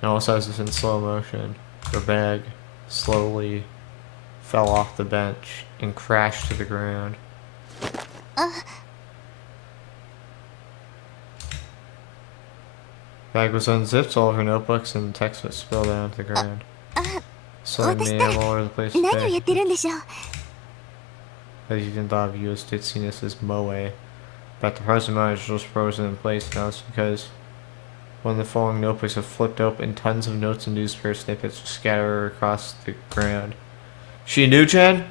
And also as if in slow motion, her bag slowly fell off the bench and crashed to the ground. Bag was unzipped, all of her notebooks and text was spilled out onto the ground. So me all over the place. 何をやってるんでしょう。 As you even thought of you as ditziness as Moe. But the present moment is just frozen in place now. It's because one of the following notebooks have flipped open, tons of notes and newspaper snippets scattered across the ground. She knew Jen?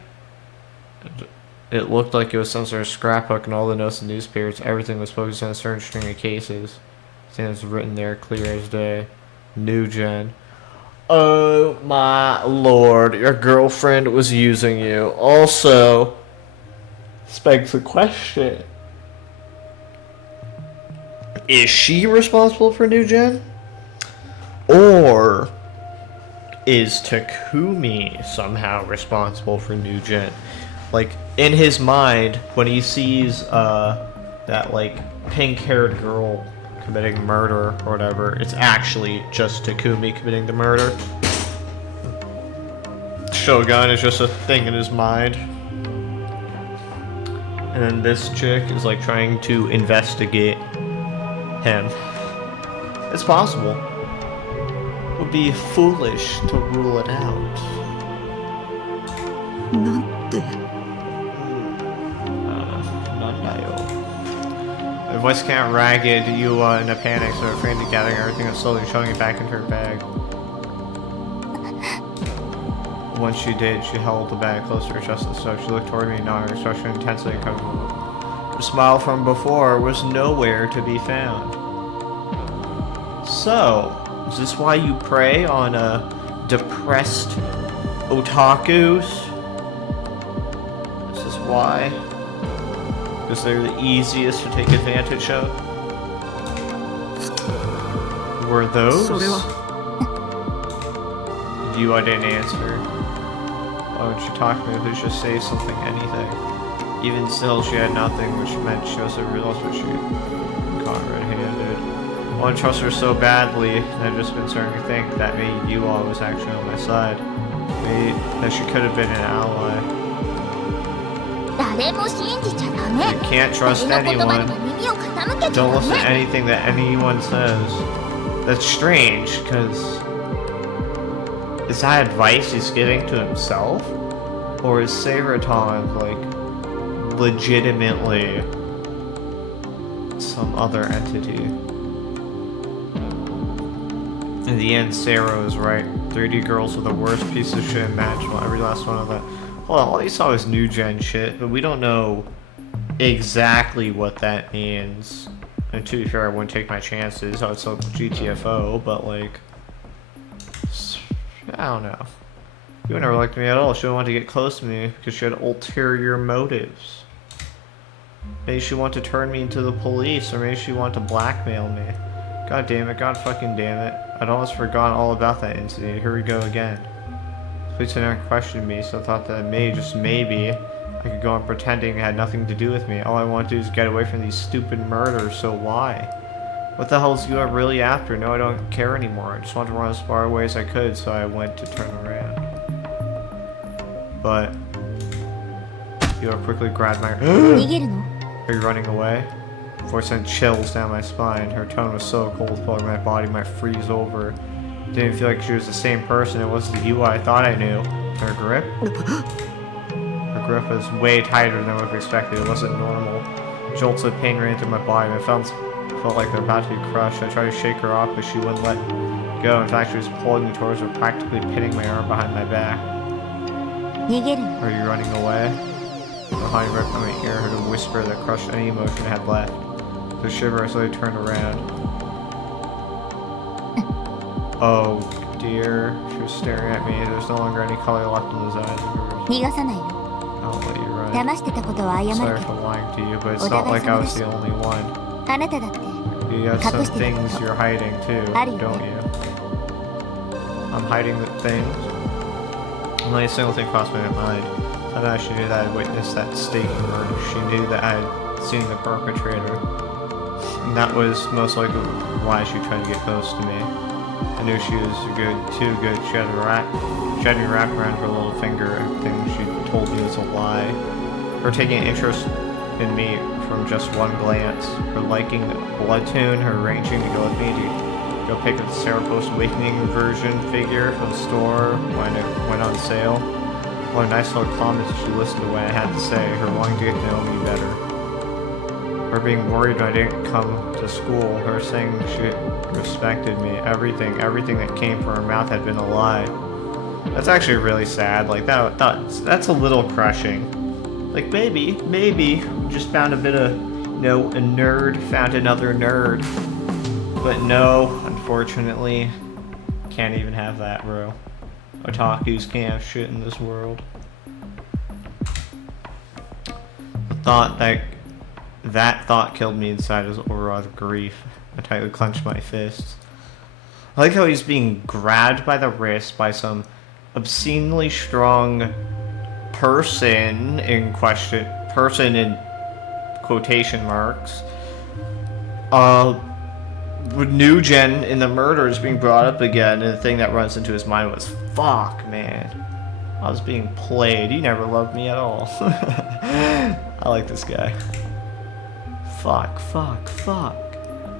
It looked like it was some sort of scrapbook, and all the notes and newspapers, everything was focused on a certain string of cases. It was written there, clear as day. New Jen. Oh my lord, your girlfriend was using you. Also, this begs the question. Is she responsible for New Gen? Or is Takumi somehow responsible for New Gen? Like, in his mind, when he sees that, like, pink-haired girl committing murder or whatever, it's actually just Takumi committing the murder. Shogun is just a thing in his mind. And then this chick is, like, trying to investigate him. It's possible. It would be foolish to rule it out. なんて My voice came ragged, you in a panic, so afraid to gathering everything and slowly shoving it back into her bag. Once she did, she held the bag closer to her chest and so she looked toward me, nodding, her expression intensely uncomfortable. Her smile from before was nowhere to be found. So, is this why you prey on depressed otakus? Is this why? Because they're the easiest to take advantage of? were those? それは You, I didn't answer. Why would she talk to me? Please just say something, anything. Even still, she had nothing, which meant she also realized what she caught red-handed. I want to trust her so badly, and I've just been starting to think that maybe you all was actually on my side. Maybe that she could have been an ally. 誰も信じちゃダメ。 You can't trust 誰の言葉 anyone. にも耳を傾けちゃ Don't ダ listen to メ。 anything that anyone says. That's strange, because... Is that advice he's giving to himself? Or is Saraton, like, legitimately some other entity? In the end, Sarah was right. 3D girls were the worst piece of shit imaginable. Every last one of that. Hold on, all you saw was new gen shit, but we don't know exactly what that means. And to be fair, I wouldn't take my chances. I would still GTFO, but like, I don't know. You never liked me at all. She didn't want to get close to me because she had ulterior motives. Maybe she wanted to turn me into the police, or maybe she wanted to blackmail me. God damn it, god fucking damn it. I'd almost forgotten all about that incident. Here we go again. Police had not questioned me, so I thought that maybe, just maybe, I could go on pretending it had nothing to do with me. All I want to do is get away from these stupid murders, so why? What the hell is you really after? No, I don't care anymore. I just want to run as far away as I could, so I went to turn around. But you quickly grabbed my... 逃げるの？ Are you running away? Voice sent chills down my spine. Her tone was so cold, pulling my body might freeze over. Didn't feel like she was the same person. It was the you I thought I knew. Her grip? Her grip was way tighter than I would have expected. It wasn't normal. Jolts of pain ran through my body. My felt like they were about to be crushed. I tried to shake her off, but she wouldn't let go. In fact, she was pulling me towards her, practically pinning my arm behind my back. 逃げるの？ Are you running away? Behind right by my ear, I heard a whisper that crushed any emotion I had left. With a shiver, I slowly turned around. Oh dear, she was staring at me. There was no longer any color left in those eyes of hers. 逃がさないよ。 I'll let you run. 騙してたことは謝る Sorry け for ど、 lying to you, but it's not like I was the only one. あなただって You have some 隠してたこ things と you're hiding too, あるよ don't ね。 you? I'm hiding the things. Only a single thing crossed my mind. Somehow she knew that I witnessed that stake murder. She knew that I had seen the perpetrator. And that was most likely why she tried to get close to me. I knew she was too good. She had me wrapped around her little finger. Everything she told me was a lie. Her taking an interest in me from just one glance. Her liking the Bloodtoon. Her arranging to go with me to go pick up the Sarah Post Awakening version figure from the store when it went on sale. What a nice little comments she listened to what I had to say. Her wanting to get to know me better. Her being worried when I didn't come to school. Her saying she respected me. Everything that came from her mouth had been a lie. That's actually really sad. Like that's a little crushing. Like maybe we just found a bit of, you know, a nerd found another nerd. But no, unfortunately, can't even have that, bro. Otakus can't have shit in this world. The thought that thought killed me inside as overwrought of grief. I tightly clenched my fists. I like how he's being grabbed by the wrist by some obscenely strong person in quotation marks. With new gen in the murder is being brought up again, and the thing that runs into his mind was, fuck, man. I was being played. You never loved me at all. I like this guy. Fuck.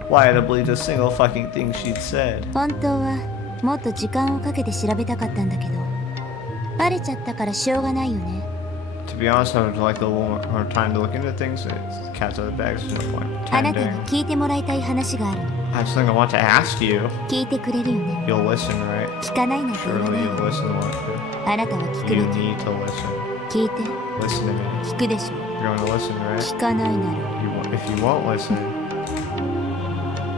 Why I don't believe a single fucking thing she'd said. 本当はもっと時間をかけて調べたかったんだけど、バレちゃったからしょうがないよね。 To be honest, I would like a little more time to look into things. It's the cat's out of the bag, there's no point あなたに pretending. 聞いてもらいたい話があるの。 I have something I want to ask you. 聞いてくれるよね。 You'll listen, right? 聞かないなんて言わ Surely ない you'll よ。 listen, won't あなたは聞く you? べ You き。 need to listen. 聞いて。 Listen to me. 聞くでしょ。 You're going to listen, right? 聞かないなら。 If you won't listen,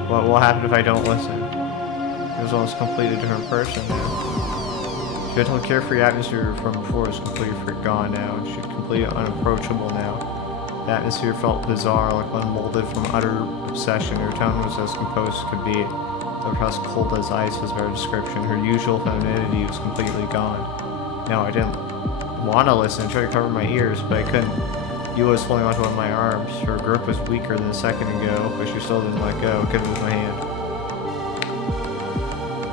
what will happen if I don't listen? It was almost a completely different person now. She had a carefree atmosphere from before was completely gone now. She was completely unapproachable now. The atmosphere felt bizarre, like one molded from utter obsession. Her tone was as composed as could be. depressed cold as ice was her description. Her usual femininity was completely gone. No, I didn't want to listen. I tried to cover my ears, but I couldn't. Yua was holding onto one of my arms. Her grip was weaker than a second ago, but she still didn't let go. I couldn't move my hand.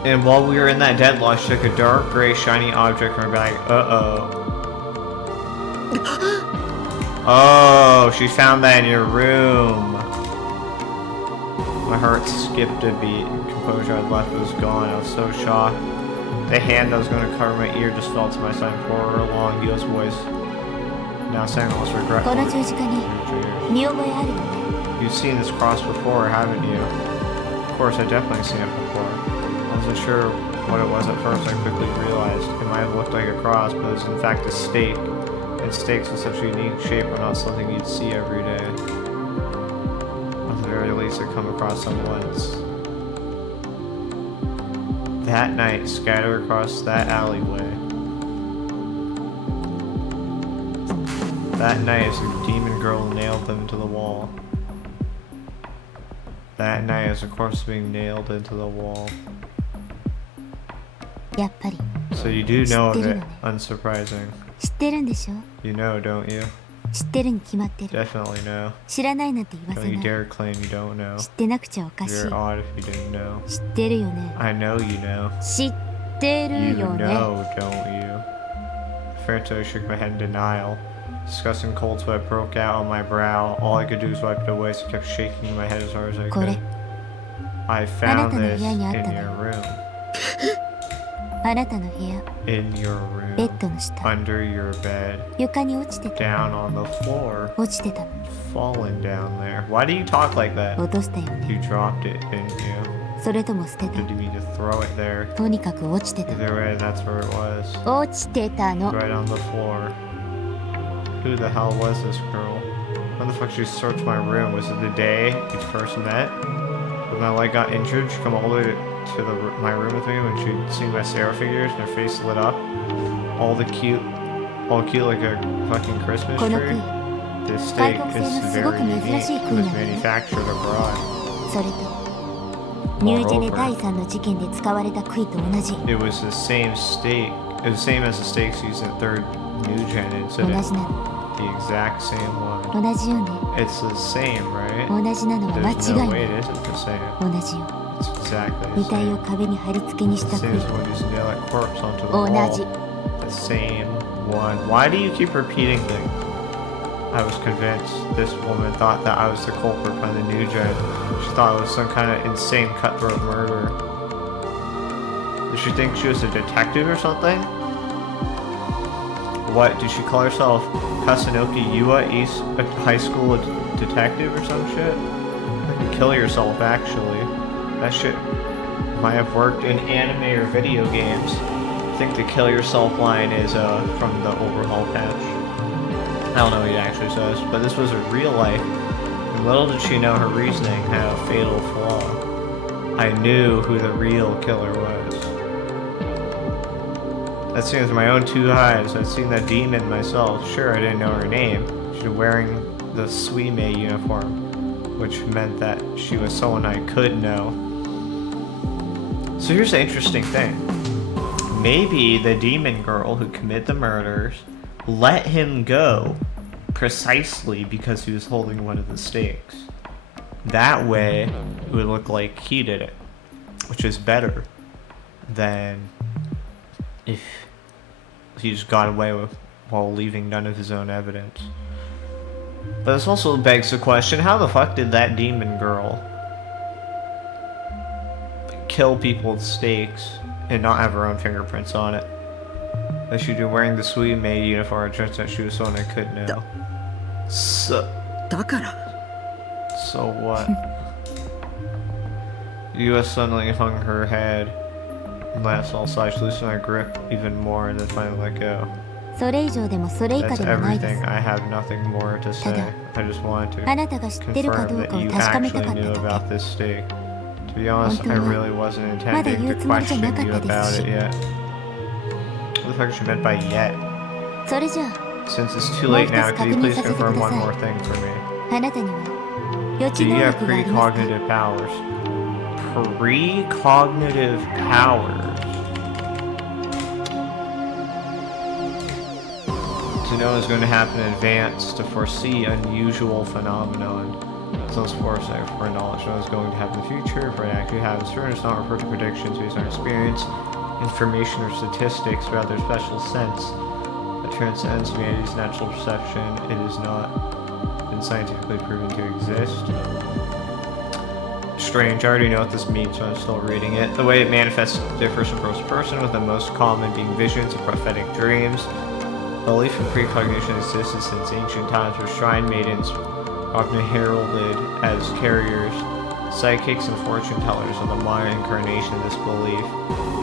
And while we were in that deadlock, she took a dark gray shiny object from her bag. Uh-oh. Oh, she found that in your room. My heart skipped a beat. Composure I'd left was gone. I was so shocked. The hand that was going to cover my ear just fell to my side and bore along Yua's voice. Now saying almost regretful. You've seen this cross before, haven't you? Of course, I've definitely seen it before. I wasn't sure what it was at first. I quickly realized it might have looked like a cross, but it was in fact a stake. And stakes with such a unique shape are not something you'd see every day. At the very least, I come across them once. That night, scattered across that alleyway. That night, as a demon girl nailed them to the wall. That night, as a corpse being nailed into the wall. So you do know of it, unsurprising. You know, don't you? Definitely know. Don't you dare claim you don't know. You're odd if you didn't know. I know you know. You know, don't you? Franto shook my head in denial. Disgusting cold sweat broke out on my brow. All I could do was wipe it away, so I kept shaking my head as hard as I could. I found this in your room. In your room. Under your bed. Down on the floor. Falling down there. Why do you talk like that? You dropped it, didn't you? Did you mean to throw it there? Either way, that's where it was. Right on the floor. Who the hell was this girl? When the fuck she searched my room? Was it the day we first met? When my leg got injured, she'd come all the way to my room with me when she'd seen my Sarah figures and her face lit up. All cute like a fucking Christmas tree. This steak is very unique. It was manufactured abroad. Moreover, it was the same steak. It was the same as the steaks used in third new gen incident. The exact same one. It's the same, right? There's no way it isn't the same. It's exactly the same. It's the same as when you nail that corpse onto the wall. The same one. Why do you keep repeating things? I was convinced this woman thought that I was the culprit by the new gen. She thought it was some kind of insane cutthroat murder. Did she think she was a detective or something? What, did she call herself Kasanoki Yua East High School detective or some shit? You can kill yourself, actually. That shit might have worked in anime or video games. I think the kill yourself line is from the overhaul patch. I don't know what it actually says, but this was a real life. And little did she know her reasoning had a fatal flaw. I knew who the real killer was. I'd seen it with my own two eyes. I'd seen that demon myself. Sure, I didn't know her name. She was wearing the Suime uniform, which meant that she was someone I could know. So here's the interesting thing. Maybe the demon girl who committed the murders let him go precisely because he was holding one of the stakes. That way, it would look like he did it, which is better than if he just got away with while leaving none of his own evidence. But this also begs the question, how the fuck did that demon girl kill people with stakes and not have her own fingerprints on it? That she'd been wearing the Suime uniform, it turns out she was someone I could know. So what? Yua suddenly hung her head. Last all sides, she loosened my grip even more and then finally let go. That's everything. I have nothing more to say. I just wanted to confirm that you actually knew about this stake. To be honest, I really wasn't intending to question you about it yet. What the fuck is she meant by yet? Since it's too late now, could you please confirm one more thing for me? Do you have precognitive powers? Precognitive powers. To know is going to happen in advance, to foresee unusual phenomenon. So it's foresight for knowledge. Know is going to happen in the future, if it actually happens. Certain is not referred to predictions based on experience, information, or statistics, rather special sense that transcends humanity's natural perception. It has not been scientifically proven to exist. Strange. I already know what this means, but I'm still reading it. The way it manifests differs from person to person, with the most common being visions and prophetic dreams. Belief in precognition existed since ancient times, where shrine maidens often heralded as carriers, psychics, and fortune tellers of the Maya incarnation of this belief.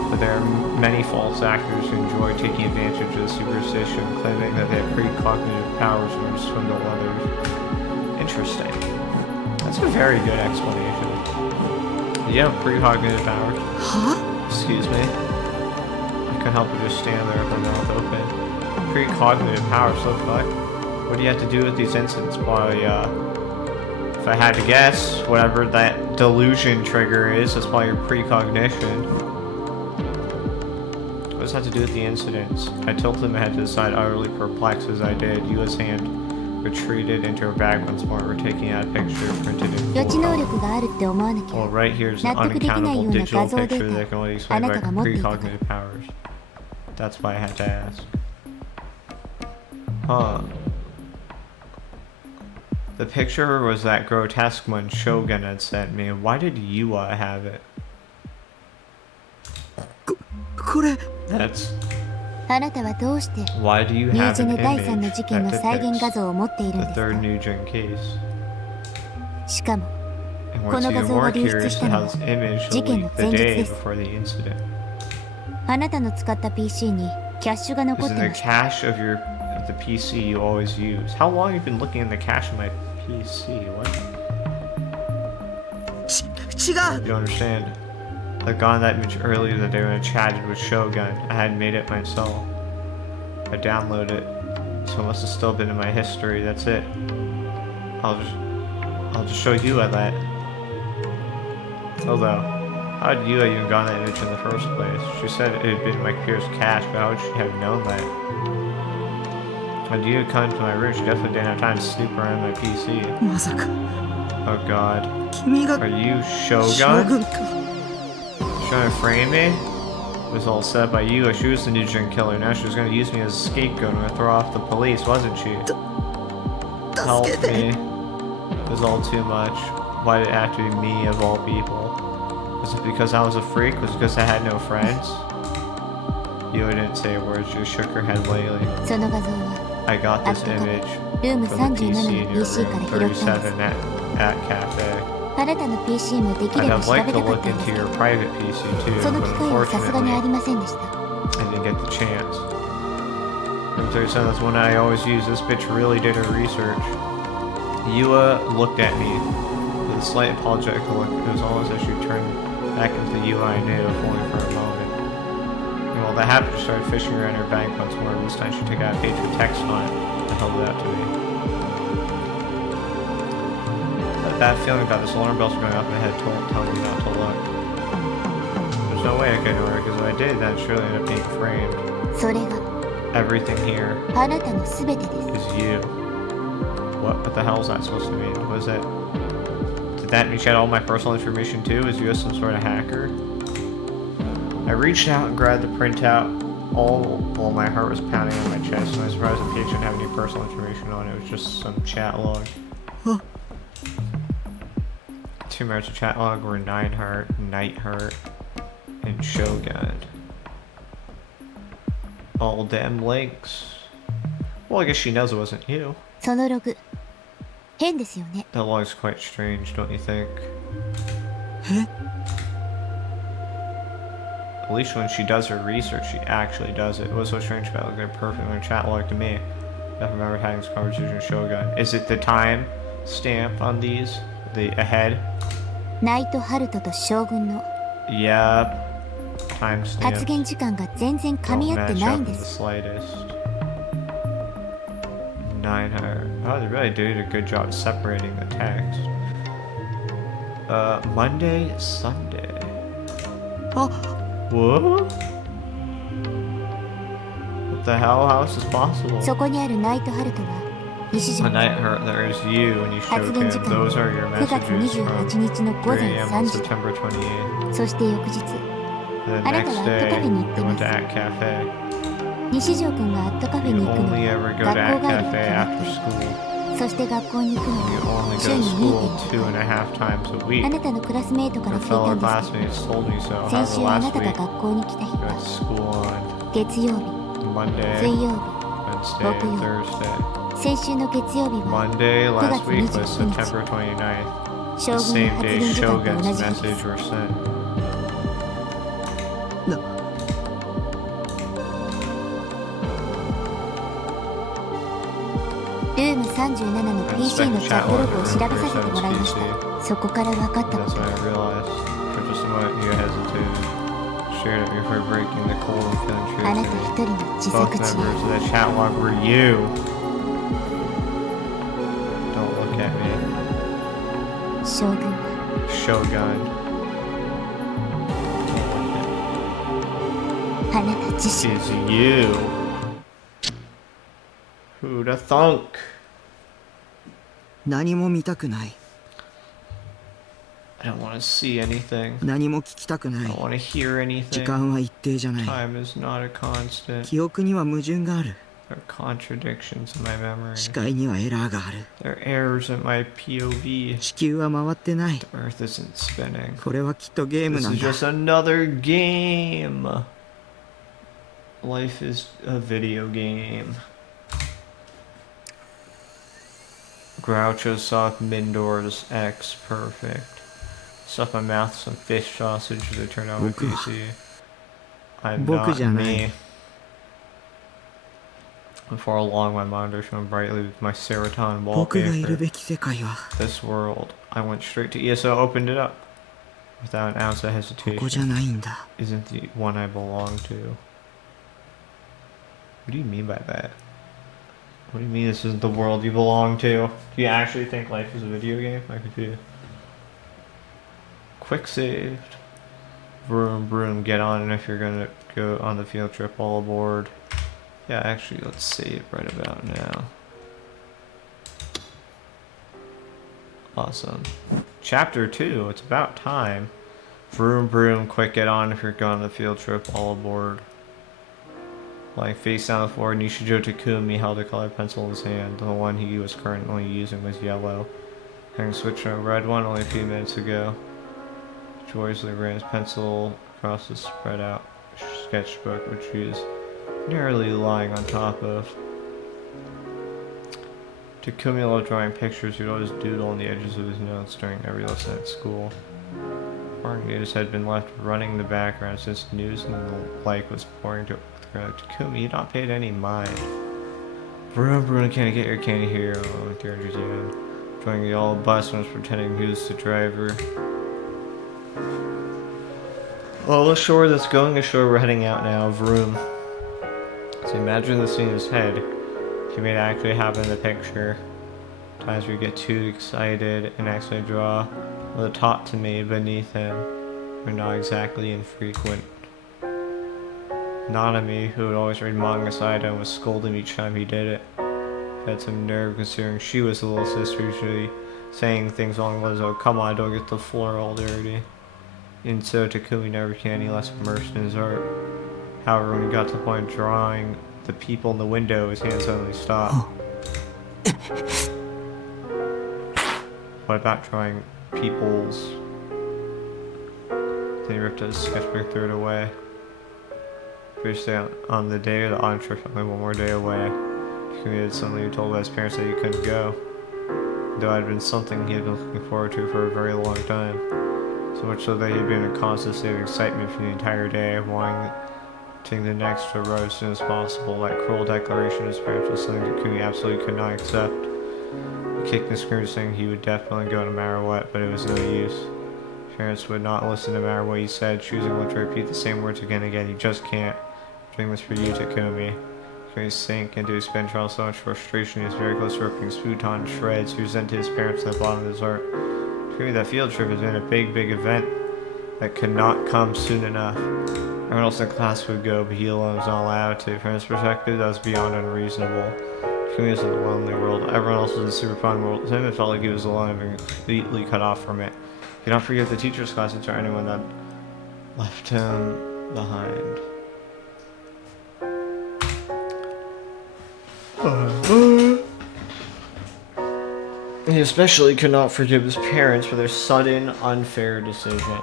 But there are many false actors who enjoy taking advantage of the superstition, claiming that they have precognitive powers in order to swindle others. Interesting. That's a very good explanation. You have precognitive powers? Huh? Excuse me. I couldn't help but just stand there with my mouth open. Precognitive powers, so fuck. What do you have to do with these incidents? Probably, if I had to guess, whatever that delusion trigger is, that's probably your precognition. What does that have to do with the incidents? I tilted my head to the side, utterly perplexed as I did. Yua's hand retreated into her bag once more. We're taking out a picture printed in full. Well, right here is an unaccountable digital picture that can only explain by precognitive powers. That's why I had to ask. Huh. The picture was that grotesque one Shogun had sent me. Why did Yua have it? That's... Why do you have an image that depicts the third new gen case? And what's even more curious is how this image leaked the day before the incident. Is in the cache of the PC you always use. How long have you been looking in the cache of my PC? What? You don't understand. I got that image earlier that day when I chatted with Shogun. I hadn't made it myself. I downloaded it, so it must have still been in my history. That's it. I'll just show you that. Although, how had you even gotten that image in the first place? She said it had been in my computer's cache, but how would she have known that? When you come to my room, she definitely didn't have time to snoop around my PC. Oh god. Are you Shogun? Trying to frame me? It was all set by you. She was the new gen killer. Now she was going to use me as a scapegoat and throw off the police, wasn't she? Help me. It was all too much. Why did it have to be me of all people? Was it because I was a freak? Was it because I had no friends? Yua didn't say a word. She just shook her head lightly. I got this image from the PC in your room 37 at Cafe. I'd have liked to look into your private PC too, but unfortunately, I didn't get the chance. Room 37 is one I always use. This bitch really did her research. Yua looked at me with a slight apologetic look. It was almost as she turned back into the Yua I knew, if only for a moment. And while that happened, she started fishing around her bag once more. This time she took out a page with text on it and held it out to me. That feeling about this alarm bells going off in my head telling me not to look. There's no way I could ignore it, because if I did, that surely end up being framed. Everything here is you. What the hell is that supposed to mean? Was it? Did that mean she had all my personal information too? Is you some sort of hacker? I reached out and grabbed the printout. All while my heart was pounding on my chest, and I was surprised the page didn't have any personal information on it. It was just some chat log. Huh. 2 members of chat log were Nightheart, and Shogun. All damn links. Well, I guess she knows it wasn't you. That log's quite strange, don't you think? At least when she does her research, she actually does it. What's so strange about looking at perfect in a chat log to me? I remember having this conversation with Shogun. Is it the time stamp on these? The ahead? Yep. Timestamp. Don't match up in the slightest. 900. Oh, they really did a good job separating the text. Monday, Sunday. あ、 What? What the hell? How is this possible? そこにあるナイトハルトは西 A 島 night hurt, there is you and you 発 showed 言 him. 時間 Those are your 9月 messages 28 from 日の午 3 前 a.m. 3 on 時 September 28th. そして翌日 The あなた next はアット day, カフェに you 行ってい went ま to す Act Cafe. 西条くんがアットカフェ You に行くの only は ever go to 学 Act 校帰りの Cafe 決 after まり school. そして学校に行くの You は only 週 go to に school 2.5 2.5 times a あ week. なたのクラスメートから Your 聞いた fellow んです classmates told me so. 先 However, 週あな last たが week, 学校に来た日 you went to は school on 月曜日 Monday, 水曜日 Wednesday, and Boku. Thursday. 先週の月曜日は Monday last week was 9月 September 29th. 将 The 軍の same 発 day 言時間と同 Shogun's じ日で message す were sent. ルーム37の PC のチャットログを調べさせてもらいましたそこから分かったこ That's と when I realized. For just a moment, you hesitated. Shared it before breaking the cold and feeling あな true た to 一 me. 人の自 Both 作自 members 演 of the chat log were you. Don't look at me. 将軍は Shogun. Don't look at me. あなた自身 Is you. Who'da thunk? 何も見たくない。 I don't want to see anything. 何も聞きたくな I い。 don't want to hear 時 anything. 間は一定じゃない。 Time is not a constant. 記憶には矛盾がある。 There are contradictions in my memory. 視界にはエラーがある。 There are errors in my POV. 地球は回ってない。 The Earth isn't spinning. これはきっとゲーム This なん is だ。 just another game. Life is a video game. Groucho soft Mindor's X perfect. Stuff my mouth some fish sausage to turn on my Boku. PC. I'm Boku not じゃない。 me. Before long, my monitor shone brightly with my serotonin 僕がいる wallpaper. べき世界は This world. I went straight to ESO, opened it up. Without an ounce of ここじゃ hesitation. ないんだ。 Isn't the one I belong to. What do you mean by that? What do you mean this isn't the world you belong to? Do you actually think life is a video game? I'm confused. Quick saved. Vroom, vroom, get on, and if you're gonna go on the field trip, all aboard. Yeah, actually, let's save right about now. Awesome. Chapter 2, it's about time. Vroom, vroom, quick, get on if you're going on the field trip, all aboard. Lying face down on the floor, Nishijo Takumi held a colored pencil in his hand. The one he was currently using was yellow. Having switched to a red one only a few minutes ago. Joyously ran his pencil across the spread out sketchbook, which he was nearly lying on top of. Takumi loved drawing pictures. He'd always doodle on the edges of his notes during every lesson at school. News had been left running in the background since news and the like was pouring to the crowd. Takumi had not paid any mind. Vroom, vroom, can I get your candy here? Oh, 300 yen. Joining the yellow bus and was pretending he was the driver. Well, ashore, that's going ashore. We're heading out now. Vroom. So imagine the scene in his head. He made it actually happen in the picture. Times we get too excited and accidentally draw the taut to me beneath him. We're not exactly infrequent. Nanami, who would always read manga side and was scolding each time he did it, had some nerve considering she was the little sister, usually saying things along the lines of, come on, don't get the floor all dirty. And so Takumi never became any less immersed in his art. However, when he got to the point of drawing the people in the window, his hand suddenly stopped. What about drawing people's? Then he ripped his sketchbook, threw it away. Previously on the day of the autumn trip, only one more day away, Takumi had suddenly told his parents that he couldn't go, though it had been something he had been looking forward to for a very long time. So much so that he had been in a constant state of excitement for the entire day, wanting to take the next to arrive as soon as possible. That cruel declaration of his parents was something Takumi absolutely could not accept. He kicked and screamed, saying he would definitely go no matter what, but it was no use. His parents would not listen no matter what he said, choosing to repeat the same words again and again. You just can't. I'm doing this for you, Takumi. Takumi sank into his bench trial so much frustration he was very close to ripping his futon to shreds. He resented his parents at the bottom of his heart. Takumi, that field trip has been a big, big event that could not come soon enough. Everyone else in the class would go, but he alone was not allowed to. From his perspective, that was beyond unreasonable. Takumi was in a lonely world. Everyone else was in a super fun world. To him, it felt like he was alone and completely cut off from it. He could not forget the teacher's class or anyone that left him behind. He especially could not forgive his parents for their sudden, unfair decision.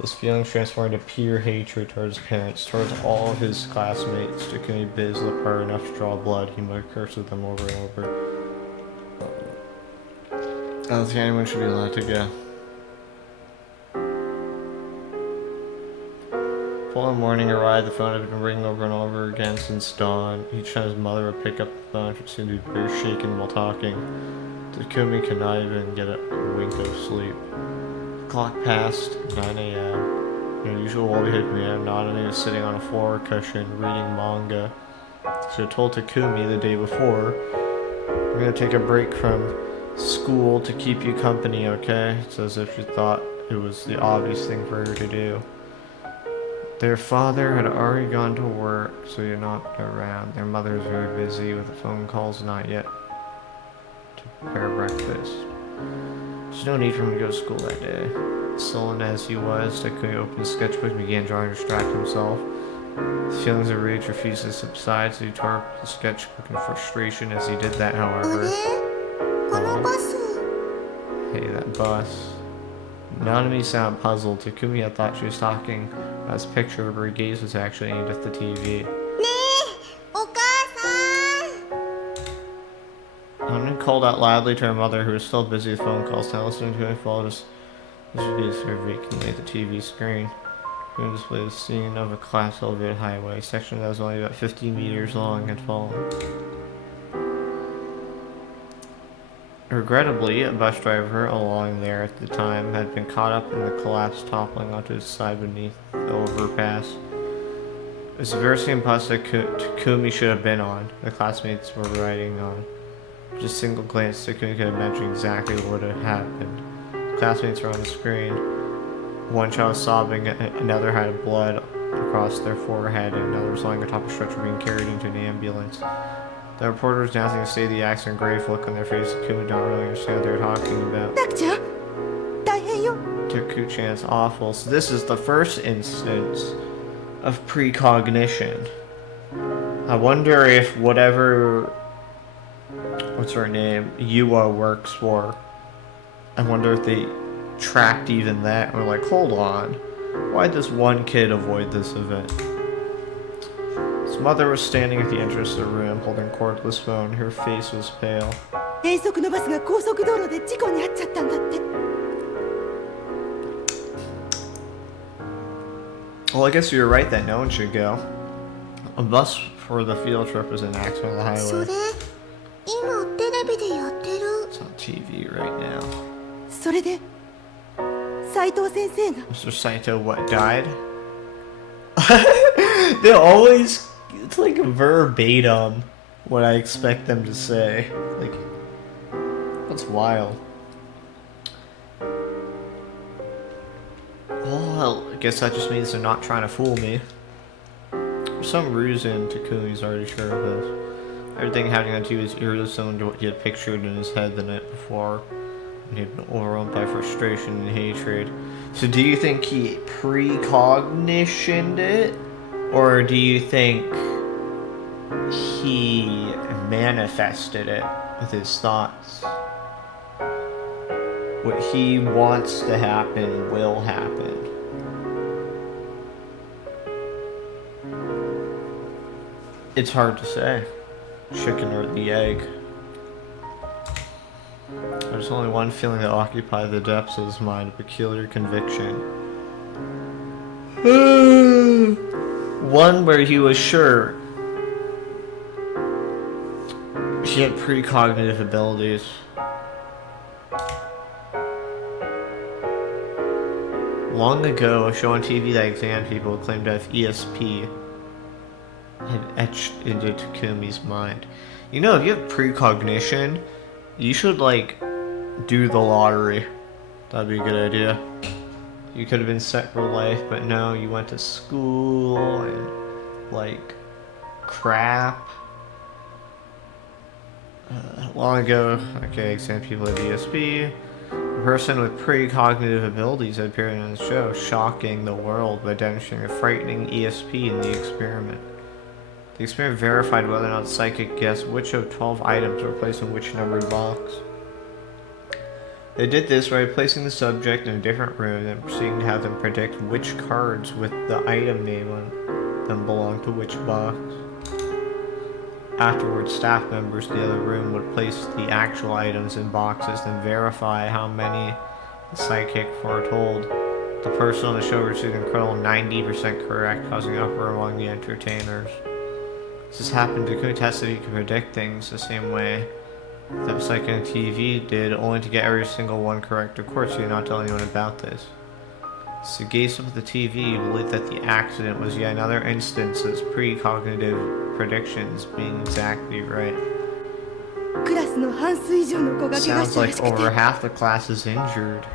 His feelings transformed into pure hatred towards his parents, towards all of his classmates. Takumi bit his lip hard enough to draw blood. He muttered curses at them over and over. I don't think anyone should be allowed to go. Following morning arrived, the phone had been ringing over and over again since dawn. Each time his mother would pick up the phone, she seemed to be very shaken while talking. Takumi could not even get a wink of sleep. The clock passed 9 a.m. In her usual well-behaved manner, Nanami was sitting on a floor cushion reading manga. She had told Takumi the day before, "We're going to take a break from school to keep you company, okay?" It's as if she thought it was the obvious thing for her to do. Their father had already gone to work, so you're not around. Their mother was very busy with the phone calls, not yet to prepare breakfast. There's no need for him to go to school that day. Sullen as he was, Takumi opened his sketchbook and began drawing to distract himself. His feelings of rage refused to subside, so he tore up the sketchbook in frustration. As he did that, however... Hey, that bus. Nanami sounded puzzled. Takumi had thought she was talking about his picture, but her gaze was actually aimed at the TV. Nanami called out loudly to her mother, who was still busy with phone calls. Now listening to him followed his gaze her vacantly at the TV screen. Takumi displayed the scene of a collapsed elevated highway. A section that was only about 50 meters long had fallen. Regrettably, a bus driver along there at the time had been caught up in the collapse, toppling onto his side beneath the overpass. It was the very same bus that Takumi should have been on, the classmates were riding on. With just a single glance, Takumi could imagine exactly what had happened. The classmates were on the screen. One child was sobbing, another had blood across their forehead, and another was lying atop a stretcher being carried into an ambulance. The reporter was announcing the state of the accident, grave look on their face. Takumi did not really understand what they were talking about. Takuchan is awful. So this is the first instance of precognition. I wonder if whatever... what's her name? Yua works for. I wonder if they tracked even that. Or like, hold on. Why'd this one kid avoid this event? His mother was standing at the entrance of the room, holding a cordless phone. Her face was pale. Well, I guess you were right that no one should go. A bus for the field trip was in an accident on the highway. It's on TV right now. Mr. Saito, what, died? They always... it's like verbatim what I expect them to say. Like, that's wild. Well, I guess that just means they're not trying to fool me. For some reason, Takumi's already sure of this. Everything happening on TV was eerily similar to what he had pictured in his head the night before. And he had been overwhelmed by frustration and hatred. So do you think he precognitioned it? Or do you think he manifested it with his thoughts? What he wants to happen will happen. It's hard to say. Chicken or the egg. There's only one feeling that occupied the depths of his mind, a peculiar conviction. One where he was sure she had precognitive abilities. Long ago, a show on TV that examined people claimed to have ESP had etched into Takumi's mind. You know, if you have precognition, you should, like, do the lottery. That'd be a good idea. You could have been set for life, but no, you went to school and, like, crap. Long ago, okay, some people at ESP. A person with precognitive abilities had appeared in the show, shocking the world by demonstrating a frightening ESP in the experiment. The experiment verified whether or not psychic guessed which of 12 items were placed in which numbered box. They did this by placing the subject in a different room and proceeding to have them predict which cards with the item name on them belonged to which box. Afterwards, staff members in the other room would place the actual items in boxes and verify how many the psychic foretold. The person on the show received an incredible 90% correct, causing uproar among the entertainers. This happened to Takumi tested he could predict things the same way that the psychic on TV did, only to get every single one correct. Of course, he did not tell anyone about this. So gazed up at the TV, he believed that the accident was yet another instance of his precognitive predictions being exactly right. Sounds like over half the class is injured.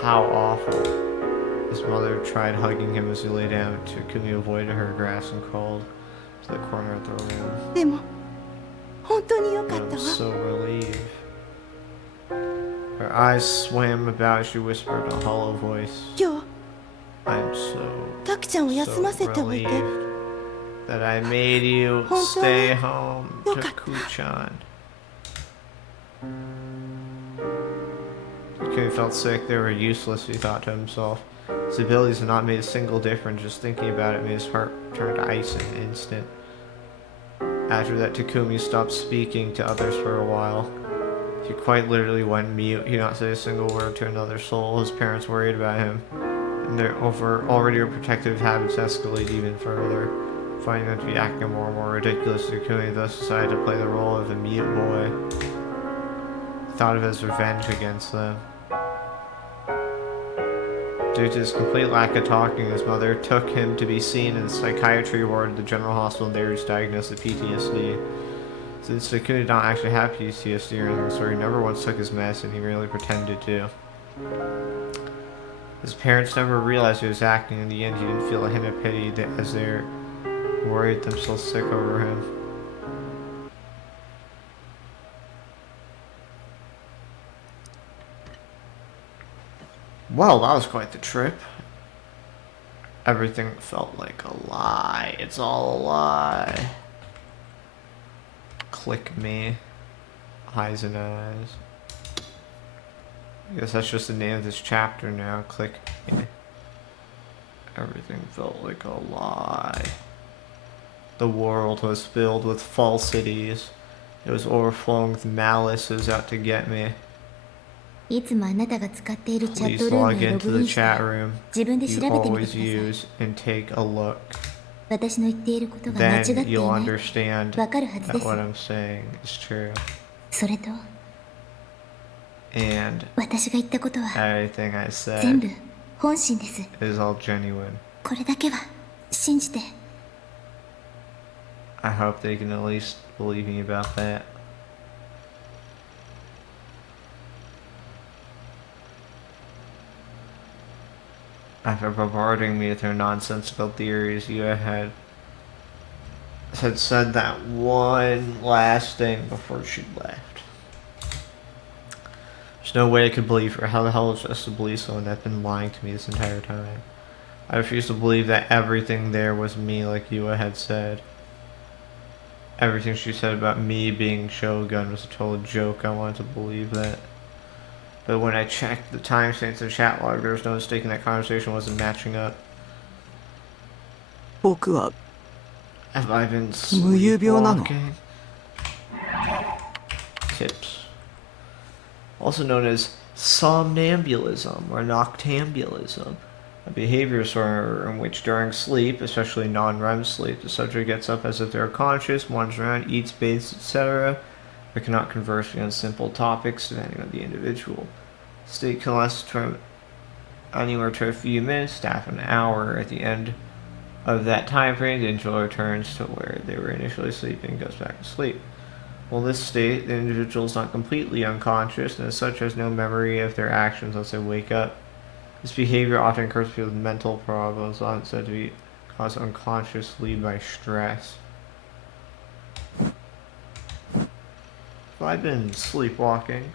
How awful. His mother tried hugging him as he lay down, but Takumi avoided her grasp and crawled to the corner of the room. I'm so relieved. Her eyes swam about as she whispered in a hollow voice. I'm so relieved that I made you stay home, Taku-chan. Takumi felt sick. They were useless, he thought to himself. His abilities had not made a single difference. Just thinking about it made his heart turn to ice in an instant. After that, Takumi stopped speaking to others for a while. He quite literally went mute. He did not say a single word to another soul. His parents worried about him, and their already protective habits escalated even further. Finding them to be acting more and more ridiculous, Takumi thus decided to play the role of a mute boy. He thought of it as revenge against them. Due to his complete lack of talking, his mother took him to be seen in the psychiatry ward at the general hospital, and they were diagnosed with PTSD. Since Takumi did not actually have PTSD or anything, so he never once took his medicine, he merely pretended to. His parents never realized he was acting. In the end, he didn't feel a hint of pity as they worried themselves sick over him. Well, that was quite the trip. Everything felt like a lie. It's all a lie. Click me. Highs and eyes. I guess that's just the name of this chapter now. Click me. Everything felt like a lie. The world was filled with falsities. It was overflowing with malice. It was out to get me. Please log into the chat room you always use and take a look. Then you'll understand that what I'm saying is true. And everything I said is all genuine. I hope they can at least believe me about that. After bombarding me with her nonsensical theories, you had said that one last thing before she left. There's no way I could believe her. How the hell was I supposed to believe someone that's been lying to me this entire time? I refuse to believe that everything there was me, like Yua had said. Everything she said about me being Shogun was a total joke. I wanted to believe that. But when I checked the timestamps of the chat log, there was no mistaking that conversation wasn't matching up. Have I been sleepwalking? Tips. Also known as somnambulism or noctambulism. A behavior disorder in which during sleep, especially non-REM sleep, the subject gets up as if they're conscious, wanders around, eats, bathes, etc., but cannot converse on simple topics depending on the individual. State can last from anywhere to a few minutes to half an hour. At the end of that time frame, the individual returns to where they were initially sleeping and goes back to sleep. While this state, the individual is not completely unconscious and as such has no memory of their actions once they wake up. This behavior often occurs with mental problems, often said to be caused unconsciously by stress. Well, I've been sleepwalking.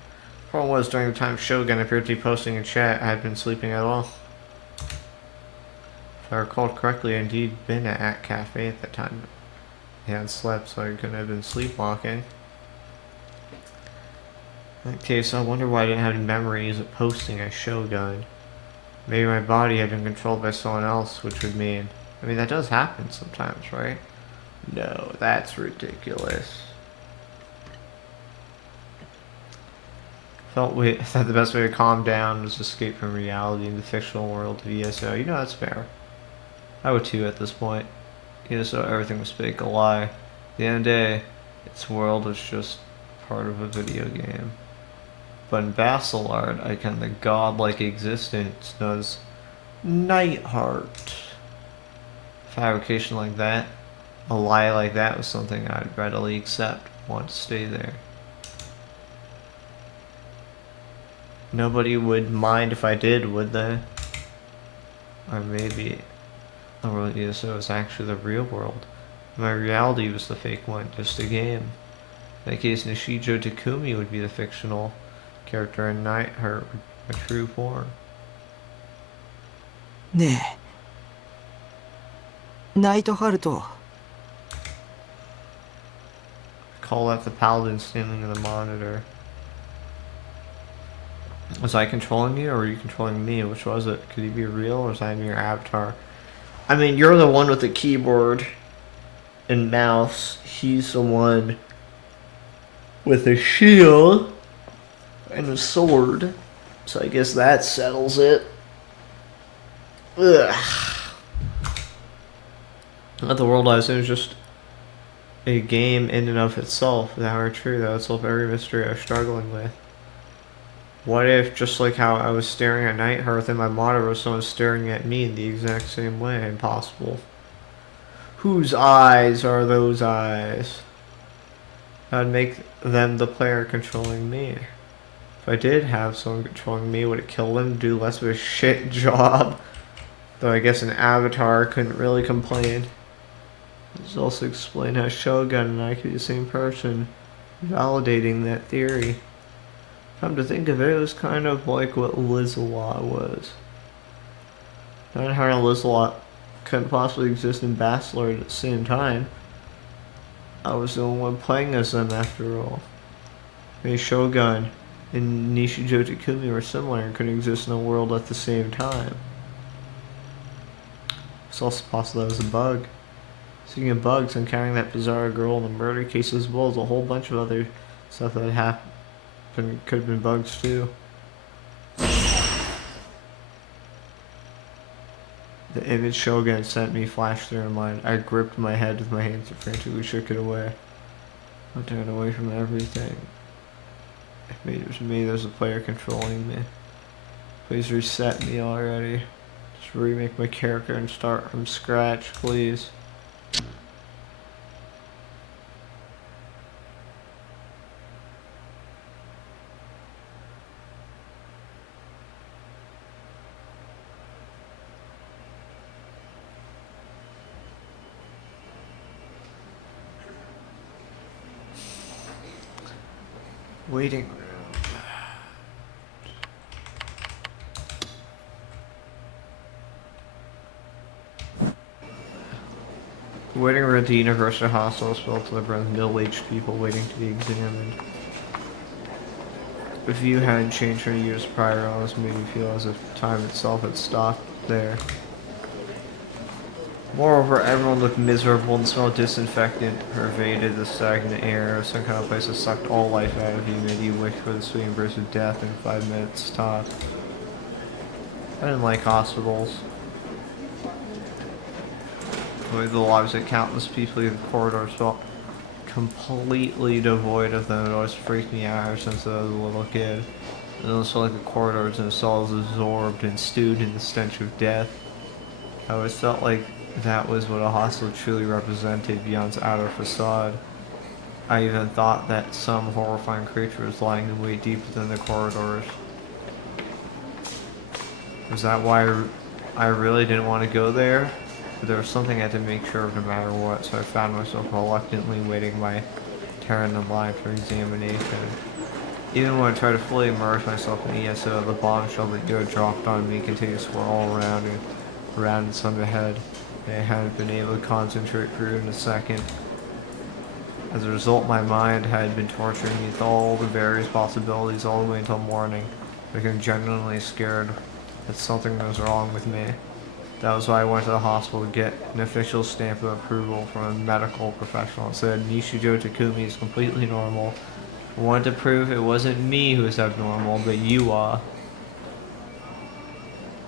Problem was, during the time Shogun appeared to be posting in chat, I had been sleeping at all. If I recall correctly, I had indeed been at Cafe at that time. I hadn't slept, so I couldn't have been sleepwalking. In that case, I wonder why I didn't have any memories of posting a Shogun. Maybe my body had been controlled by someone else, which would mean... I mean, that does happen sometimes, right? No, that's ridiculous. Thought the best way to calm down was to escape from reality in the fictional world of ESO. You know, that's fair. I would too at this point. ESO, everything was fake, a lie. At the end of the day, its world was just part of a video game. But in Basilard, I can the godlike existence does Nightheart. Fabrication like that, a lie like that was something I'd readily accept, want to stay there. Nobody would mind if I did, would they? Or maybe the world ESO is actually the real world. My reality was the fake one, just a game. In that case, Nishijo Takumi would be the fictional character and Nightheart would be a true form. ねえ、ナイトハルト。 Call that the paladin standing in the monitor. Was I controlling you or were you controlling me? Which was it? Could he be real or was I your avatar? I mean, you're the one with the keyboard and mouse. He's the one with a shield and a sword. So I guess that settles it. Ugh. Not the world I was in was just a game in and of itself. That were true, that would solve every mystery I was struggling with. What if, just like how I was staring at Nightheart in my monitor, was someone staring at me in the exact same way? Impossible. Whose eyes are those eyes? That would make them the player controlling me. If I did have someone controlling me, would it kill them, do less of a shit job? Though I guess an avatar couldn't really complain. This also explain how Shogun and I could be the same person, validating that theory. Come to think of it, it was kind of like what Lizelot was. Nightheart and Lizelot couldn't possibly exist in Basilard at the same time. I was the only one playing as them after all. Maybe Shogun and Nishijo Takumi were similar and could exist in a world at the same time. It's also possible that was a bug. Speaking of bugs, encountering that bizarre girl in the murder case as well as a whole bunch of other stuff that happened. Could have been bugs too. The image Shogun sent me flashed through my mind. I gripped my head with my hands and frantically shook it away. I turned away from everything. If maybe it was me, there's a player controlling me. Please reset me already. Just remake my character and start from scratch, please. Waiting room. The waiting room at the University Hospital is filled to the brim with middle-aged people waiting to be examined. The view hadn't changed for years prior, almost made me feel as if time itself had stopped there. Moreover, everyone looked miserable and the smell of disinfectant pervaded the stagnant air. Some kind of place that sucked all life out of you, made you wish for the sweet embrace of death in 5 minutes top. I didn't like hospitals. The way the lives of countless people in the corridors felt completely devoid of them. It always freaked me out ever since I was a little kid. It almost felt like the corridors themselves absorbed and stewed in the stench of death. I always felt like that was what a hospital truly represented beyond its outer facade. I even thought that some horrifying creature was lying in wait deep within the corridors. Was that why I really didn't want to go there? But there was something I had to make sure of no matter what, so I found myself reluctantly waiting my turn in line for examination. Even when I tried to fully immerse myself in ESO, the bombshell that you had dropped on me continued to swirl around and around in some ahead. I hadn't been able to concentrate for even a second. As a result, my mind had been torturing me with all the various possibilities all the way until morning, becoming genuinely scared that something was wrong with me. That was why I went to the hospital to get an official stamp of approval from a medical professional that said Nishijo Takumi is completely normal. I wanted to prove it wasn't me who was abnormal, but you are.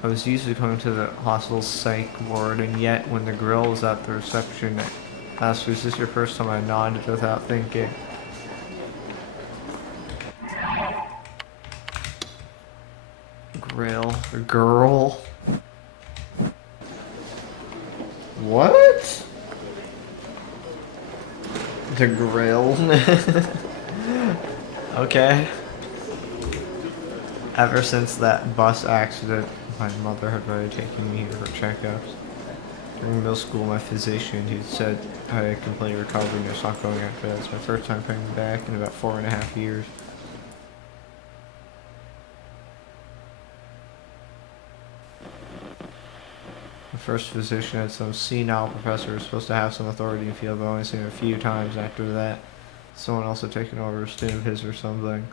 I was used to coming to the hospital's psych ward, and yet when the girl was at the reception, asked, "Was this your first time?" I nodded without thinking. Girl. What? The grill? Okay. Ever since that bus accident, my mother had already taken me for checkups. During middle school, my physician, who said I had completely recovered and I stopped going after that. It's my first time coming back in about 4.5 years. The first physician had some senile professor who was supposed to have some authority in the field, but I only seen him a few times after that. Someone else had taken over a student of his or something.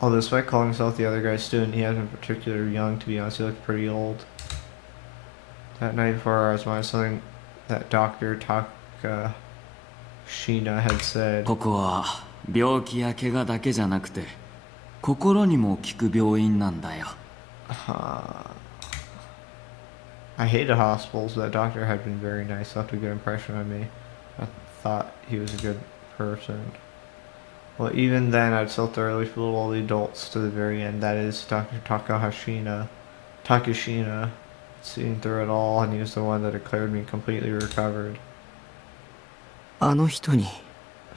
Although despite calling himself the other guy's student, he hasn't been particularly young, to be honest. He looked pretty old. That night before I was minding something that Dr. Takashina had said. ここは病気や怪我だけじゃなくて心にも効く病院なんだよ。I hated hospitals. That doctor had been very nice, left a good impression on me. I thought he was a good person. Well, even then, I'd still thoroughly fooled all the adults to the very end. That is, Dr. Takashina, seeing through it all, and he was the one that declared me completely recovered. あの人に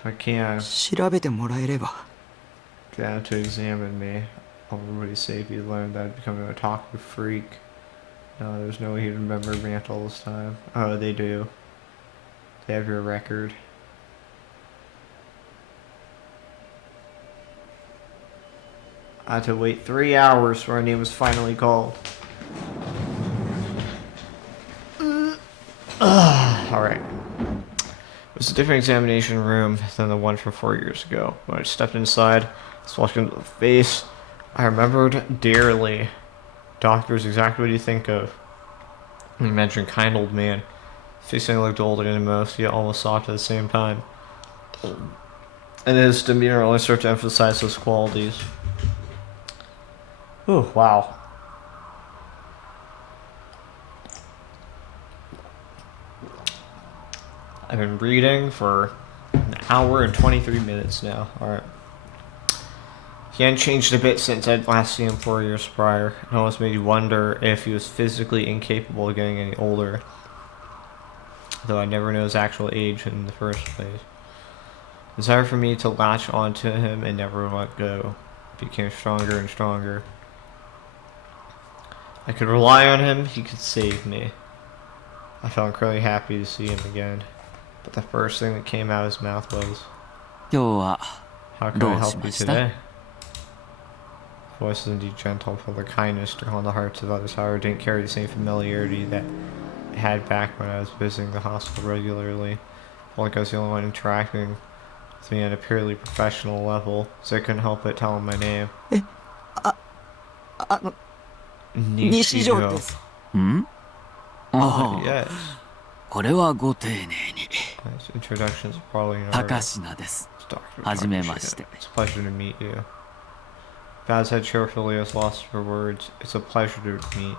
If I can, 調べてもらえれば get out to examine me. Everybody's safe. He learned that I'd become an otaku freak. No, there's no way he'd remember me after all this time. Oh, they do. They have your record. I had to wait 3 hours for my name was finally called. Alright. It was a different examination room than the one from 4 years ago. When I stepped inside, I was walked into the face. I remembered dearly. Doctor is exactly what you think of. You mentioned kind old man. His face looked older than most, yet almost soft at the same time. And his demeanor only served to emphasize those qualities. Oh, wow. I've been reading for an hour and 23 minutes now. Alright. He hadn't changed a bit since I'd last seen him 4 years prior. It almost made you wonder if he was physically incapable of getting any older. Though I never knew his actual age in the first place. The desire for me to latch onto him and never let go became stronger and stronger. I could rely on him, he could save me. I felt incredibly happy to see him again. But the first thing that came out of his mouth was, 今日は "How can ど I うし help ま you した today?" Voice was indeed gentle, full of kindness to on the hearts of others, however, didn't carry the same familiarity that it had back when I was visiting the hospital regularly. Felt like I was the only one interacting with me on a purely professional level, so I couldn't help but tell him my name. あの西条です。んああ、 Yes. これはご丁寧に。 Nice. Introductions are probably in order. 高階です。 It's Dr. はじめまして。 It's a pleasure to meet you. Baz had cheerfully as lost for words. It's a pleasure to meet you.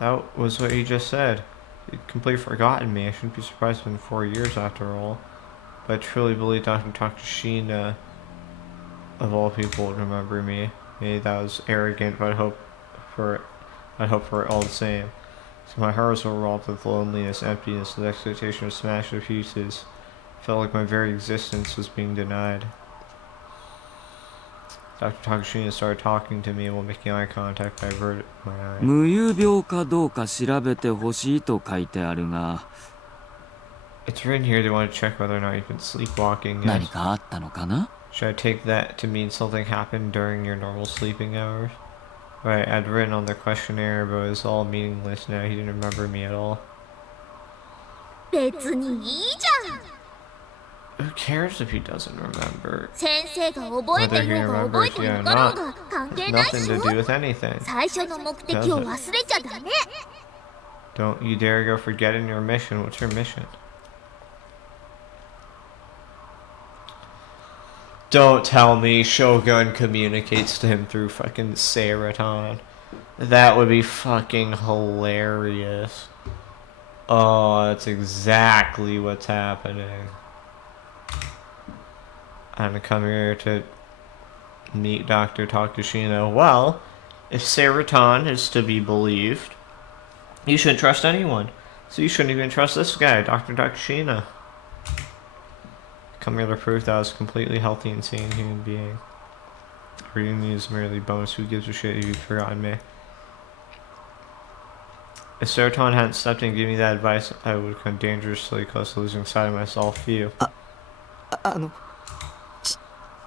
That was what he just said. He'd completely forgotten me. I shouldn't be surprised it's been 4 years after all. But I truly believe Dr. Takashina, of all people, would remember me. Maybe that was arrogant, but I'd hope for it all the same. So my heart was overwhelmed with loneliness, emptiness, and the expectation of smashed to pieces. Felt like my very existence was being denied. Dr. Takashina started talking to me while making eye contact. I averted my eye. 無遊病かどうか調べてほしいと書いてあるが、 It's written here they want to check whether or not you've been sleepwalking. 何 Yes. かあったのかな？ Should I take that to mean something happened during your normal sleeping hours? Right, I'd written on the questionnaire, but it was all meaningless now. He didn't remember me at all. 別にいいじゃん。 Who cares if he doesn't remember? 先生が覚えていようが覚えていなかろうが関係ない Nothing し to ょ。 do with anything. 最初の目的を忘れちゃダメ。 Don't you dare go forgetting your mission. What's your mission? Don't tell me Shogun communicates to him through fucking Seraton. That would be fucking hilarious. Oh, that's exactly what's happening. I'm gonna come here to meet Dr. Takashino. Well, if Seraton is to be believed, you shouldn't trust anyone. So you shouldn't even trust this guy, Dr. Takashino. Come here to prove that I was a completely healthy and sane human being. Reading me is merely bonus. Who gives a shit if you've forgotten me? If Seraton hadn't stepped in and given me that advice, I would have come dangerously close to losing sight of myself for you.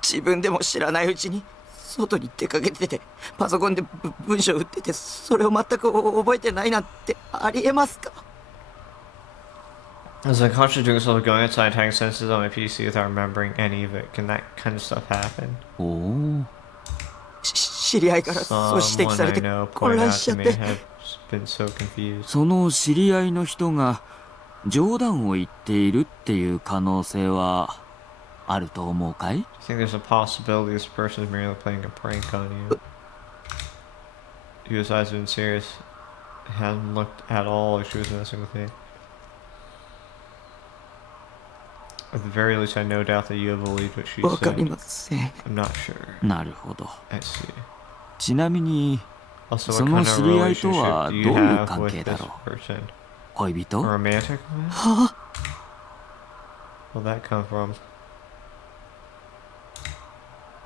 自分でも知らないうちに外に出かけててパソコンで文章打っててそれを全く覚えてないなんてありえますか？ I was unconscious doing something, going outside, tagging sentences on my PC without remembering any of it. Can that kind of stuff happen? おお、知り合いからそう指摘 Someone され I て know 混 pointed 乱 out しちゃ to っ me て have been so confused. その知り合いの人が冗談を言っているっていう可能性はあると思うかい？ I think there's a possibility this person is merely playing a prank on you. Yu's eyes have been serious. It hadn't looked at all like she was messing with me. At the very least, I no doubt that you have believed what she わかり said. ません。 I'm not sure. なるほど。 I see. ちなみに Also, そ what の kind 知 of り合いとは relationship ど do う you いう have 関 with 係だ this ろう？ person? 恋人？ Romantic? は Where'd that come from?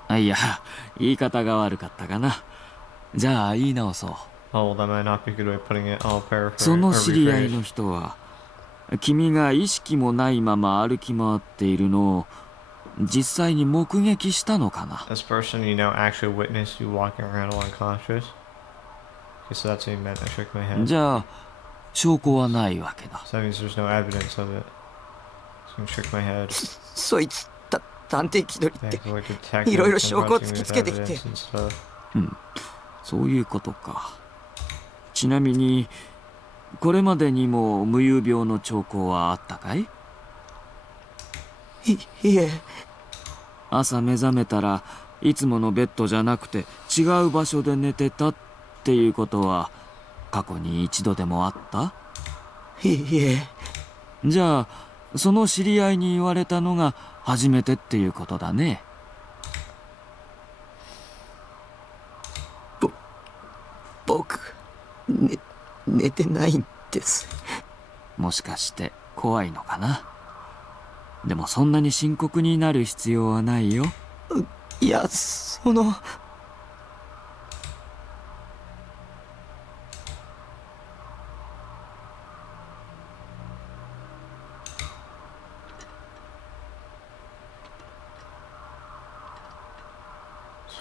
あ、いや、言い方が悪かったかな。じゃあ言い直そう。 Oh, that might not be a good way of putting it. I'll paraphrase そ or の知り合い rephrase. の人は君が意識もないまま歩き回っているのを実際に目撃したのかな？ This person you know actually witnessed you walking around all unconscious? Okay, so that's what he meant. I shook my head. じゃあ証拠はないわけだ。 So that means there's no evidence of it. So I shook my head. そいつ探偵気取りって Thankfully, like detective いろいろ証拠を confronting 突 me き with つけてきて evidence and stuff. そういうことか。ちなみにこれまでにも無遊病の兆候はあったかい？いえ朝目覚めたらいつものベッドじゃなくて違う場所で寝てたっていうことは過去に一度でもあった？いえじゃあその知り合いに言われたのが初めてっていうことだね。僕寝てないんです。もしかして怖いのかな？でもそんなに深刻になる必要はないよ。いやその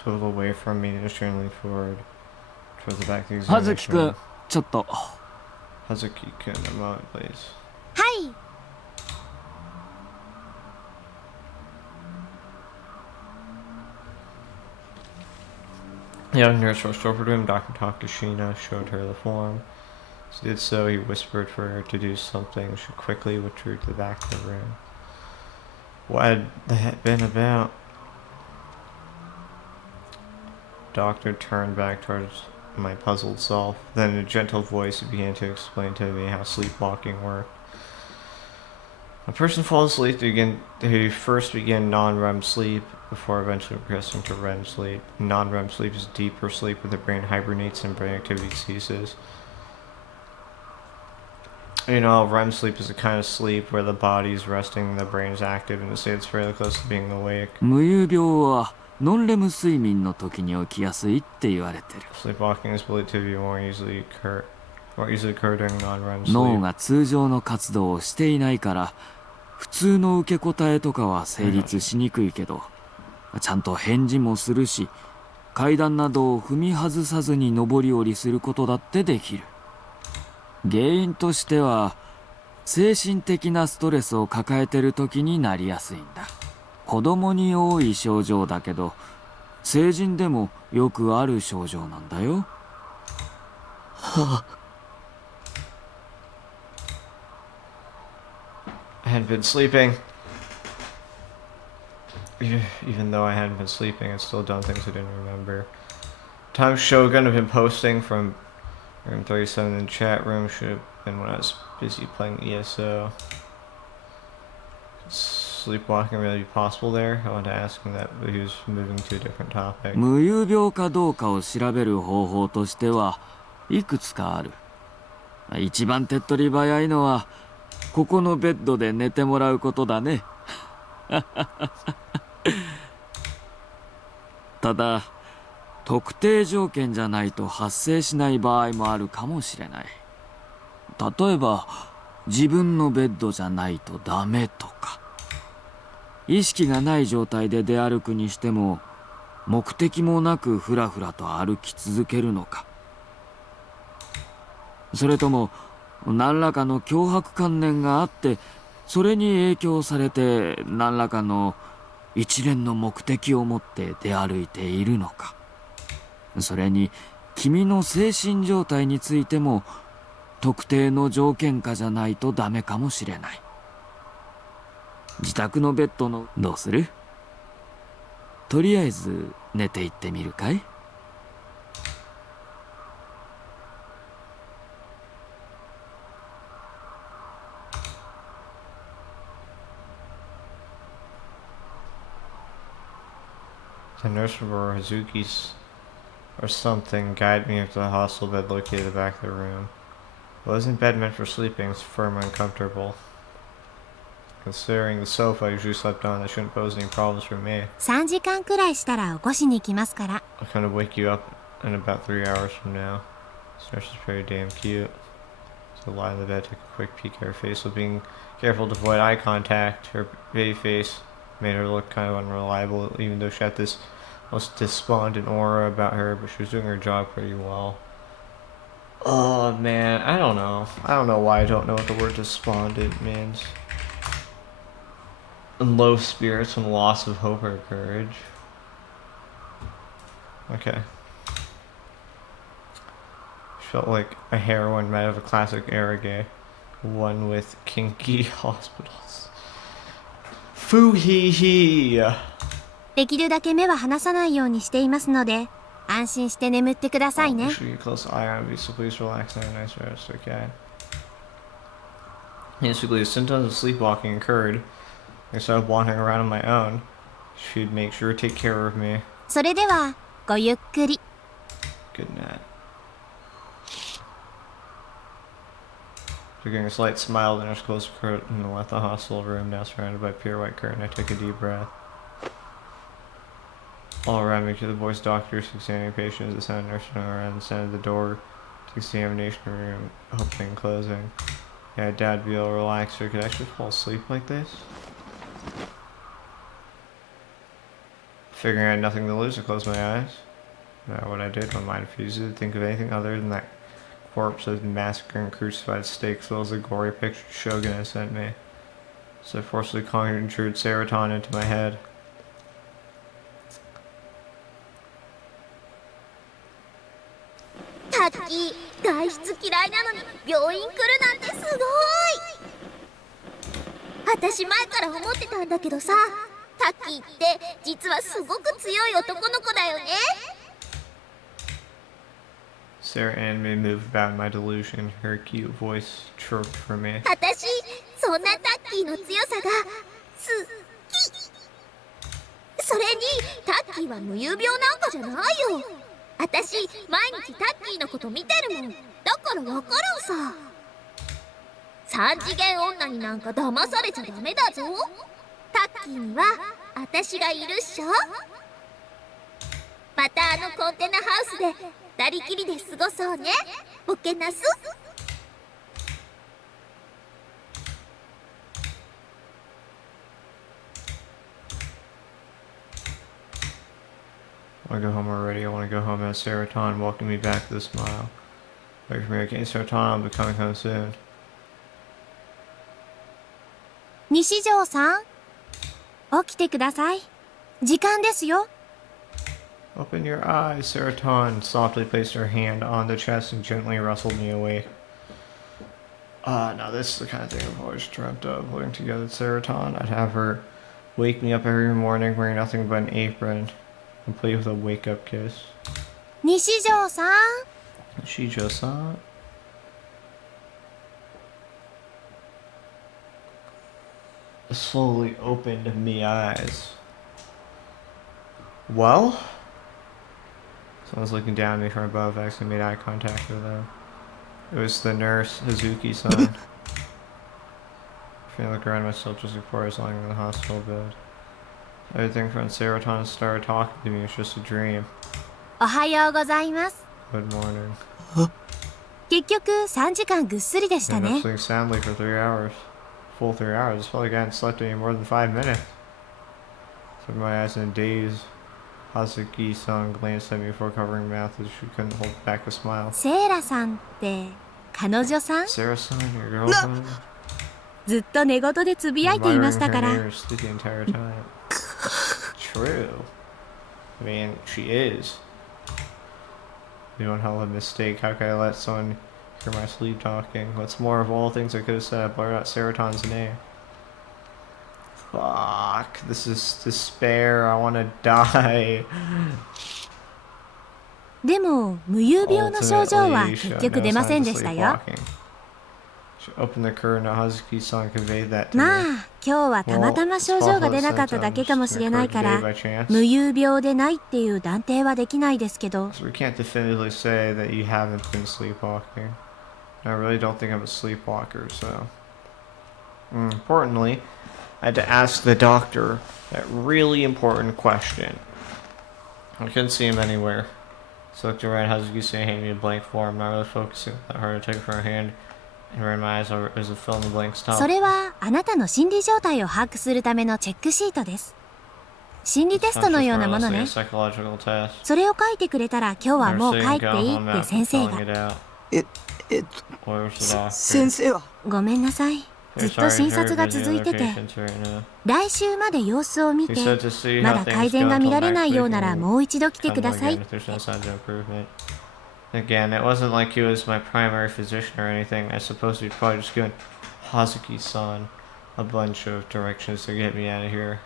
Swivel away from me and turn lean forward towards the back of the 葉月 examination くん room. ちょっと Hazuki-kun, a moment, please. はい。 The young nurse rushed over to him. Dr. Takashina showed her the form. As he did so, he whispered for her to do something. She quickly withdrew to the back of the room. What had that been about? Doctor turned back towards my puzzled self. Then in a gentle voice, he began to explain to me how sleepwalking worked. A person falls asleep to first begin non-REM sleep before eventually progressing to REM sleep. Non-REM sleep is deeper sleep where the brain hibernates and brain activity ceases. You know, REM sleep is a kind of sleep where the body's resting, the brain is active, and the state's fairly close to being awake. 無遊病はノンレム睡眠の時に起きやすいって言われてる。 Sleepwalking is believed to be more easily occur during non-REM 脳 sleep. が通常の活動をしていないから普通の受け答えとかは成立しにくいけど、ちゃんと返事もするし、階段などを踏み外さずに上り下りすることだってできる。原因としては精神的なストレスを抱えてる時になりやすいんだ。子供に多い症状だけど成人でもよくある症状なんだよ。I hadn't been sleeping. Even though I hadn't been sleeping, I still done things I didn't remember. Time Shogun have been posting from room 37 in the chat room. Should have been when I was busy playing ESO. Could sleepwalking really be possible there? I wanted to ask him that, but he was moving to a different topic. 無遊病かどうかを調べる方法としてはいくつかある。一番手っ取り早いのはここのベッドで寝てもらうことだね。ただ特定条件じゃないと発生しない場合もあるかもしれない。例えば自分のベッドじゃないとダメとか、意識がない状態で出歩くにしても目的もなくふらふらと歩き続けるのか、それとも何らかの強迫観念があってそれに影響されて何らかの一連の目的を持って出歩いているのか、それに君の精神状態についても特定の条件下じゃないとダメかもしれない。自宅のベッドのどうする？とりあえず寝ていってみるかいThe nurse or Hazuki's or something guided me up to the hospital bed located at the back of the room. It wasn't bed meant for sleeping, it's firm and comfortable. Considering the sofa I usually slept on, that shouldn't pose any problems for me. 3時間くらいしたら起こしに来ますから。 I'll kind of wake you up in about 3 hours from now. This nurse is pretty damn cute. So lie in the bed, take a quick peek at her face while being careful to avoid eye contact. Her baby face made her look kind of unreliable, even though she had this most despondent aura about her, but she was doing her job pretty well. Oh man, I don't know. I don't know why I don't know what the word despondent means. And low spirits and loss of hope or courage. Okay. She felt like a heroine made of a classic era gay. One with kinky hospitals. Foo hee hee! できるだけ目は離さないようにしていますので、安心して眠ってくださいね。Make sure you close the eye on me, so please relax and have a nice rest, okay? Basically, as symptoms of sleepwalking occurred, I started wandering around on my own. She'd make sure to take care of me. それではごゆっくり。 Good night. After getting a slight smile, the nurse closed the curtain and left the hospital room, now surrounded by pure white curtain. I took a deep breath. All around me, to the voice doctors examining patients, the sound of nurses around the sound of the door to the examination room, opening and closing. Yeah, Dad be able to relax, or could I actually fall asleep like this? Figuring I had nothing to lose, I closed my eyes. No matter what I did, my mind refused to think of anything other than that corpse of massacred and crucified steak, as well as the gory picture Shogun had sent me. So I forcibly conjured serotonin into my head. Taki, 外出嫌いなのに病院来るなんてすごい。私前から思ってたんだけどさ、タッキーって実はすごく強い男の子だよね。 Sarah Ann may move about in my delusion, her cute voice chirped for me. 私そんなタッキーの強さが好き。それにタッキーは無遊病なんかじゃないよ。私毎日タッキーのこと見てるもん。だからわかるんさ。三次元女になんか騙されちゃダメだぞ。タッキーには私がいるっしょ。またあのコンテナハウスで二人きりで過ごそうね。ボケナス。I want to go home already. I want to go home as Serotonin welcome me back to the smile. Wait for me, okay, Serotonin, I'll be coming home soon. 西条さん、起きてください。時間ですよ。Open your eyes, Serotonin softly placed her hand on the chest and gently rustled me awake. Now this is the kind of thing I've always dreamt of, living together with Serotonin. I'd have her wake me up every morning wearing nothing but an apron, complete with a wake-up kiss. 西条さん。She just saw it. Slowly opened me eyes. Well? Someone's looking down at me from above. I actually made eye contact with them. It was the nurse, Hazuki-san. I look around myself just before I was lying in the hospital bed. Everything from Serotonin started talking to me was just a dream. おはようございます。Good morning. 結局3時間ぐっすりでした I ended ね。 up sleeping soundly for 3 hours. Full 3 hours. It felt like I hadn't slept any more than 5 minutes. I opened my eyes in a daze. Hazuki-san glanced at me before covering her mouth as she couldn't hold back a smile. セイラさんって彼女さん？ Sarah-san, your girlfriend? ずっと寝言でつぶやいていましたから。 Muttering her name the entire time. True. I mean, she is. You one hell of a mistake. How could I let someone hear my sleep talking? What's more, of all things I could have said, I blurred out Serotonin's name. Fuck. This is despair. I want to die. でも無遊病の症状は結局出ませんでしたよ。 Open the curtain. Hazuki-san conveyed that to me. まあ今日はたまたま症状が出なかっただけかもしれないから無遊病でないっていう断定はできないですけど。 So we can't definitively say that you haven't been sleepwalking. I really don't think I'm a sleepwalker, so... Importantly, I had to ask the doctor that really important question. I couldn't see him anywhere. So I looked around, Hazuki-san handed me a blank form, not really focusing that hard to take from her hand, and ran my eyes over as a fill in the blanks top. それはあなたの心理状態を把握するためのチェックシートです。心理テストのようなものね。それを書いてくれたら今日はもう帰っていいって先生が。先生は？ごめんなさい。ずっと診察が続いてて、来週まで様子を見て、まだ改善が見られないようならもう一度来てください。 Again, it wasn't like he was my primary physician or anything. I suppose he'd probably just given Hazuki-san a bunch of directions to get me out of here.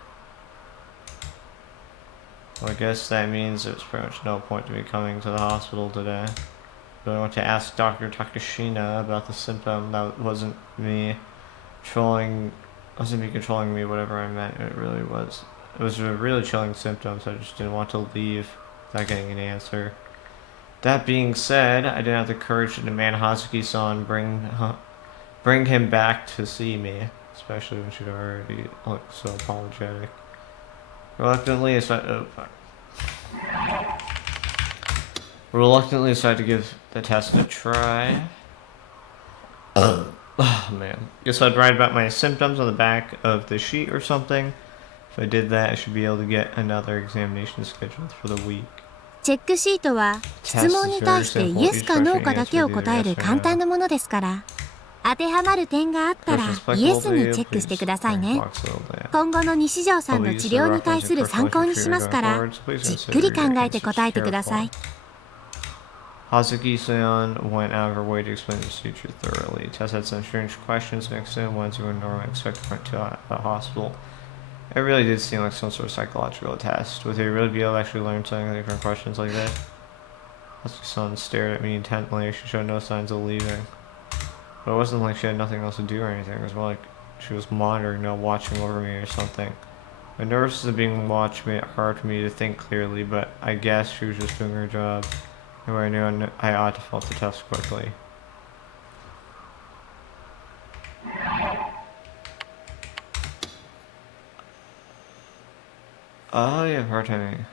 Well, I guess that means there's pretty much no point to me coming to the hospital today. But I want to ask Dr. Takashina about the symptom. That wasn't me controlling me, whatever I meant. It really was. It was a really chilling symptom, so I just didn't want to leave without getting an answer. That being said, I didn't have the courage to demand Hazuki-san bring him back to see me, especially when she'd already looked so apologetic. Reluctantly, I decided to give the test a try. Oh man. Guess I'd write about my symptoms on the back of the sheet or something. If I did that, I should be able to get another examination scheduled for the week. チェックシートは質問に対してイエスかノーかだけを答える簡単なものですから、当てはまる点があったらイエスにチェックしてくださいね。今後の西條さんの治療に対する参考にしますから、じっくり考えて答えてください。 Hazuki-san went out of her way to explain the procedure thoroughly. Tess had some strange questions mixed in, ones you would normally expect to a hospital. It really did seem like some sort of psychological test. Would they really be able to actually learn something from questions like that? Hazuki-san stared at me intently. She showed no signs of leaving. But it wasn't like she had nothing else to do or anything. It was more like she was monitoring, not watching over me or something. My nervousness of being watched made it hard for me to think clearly, but I guess she was just doing her job. And I knew I ought to fill out the test quickly. Oh, yeah, part-timing.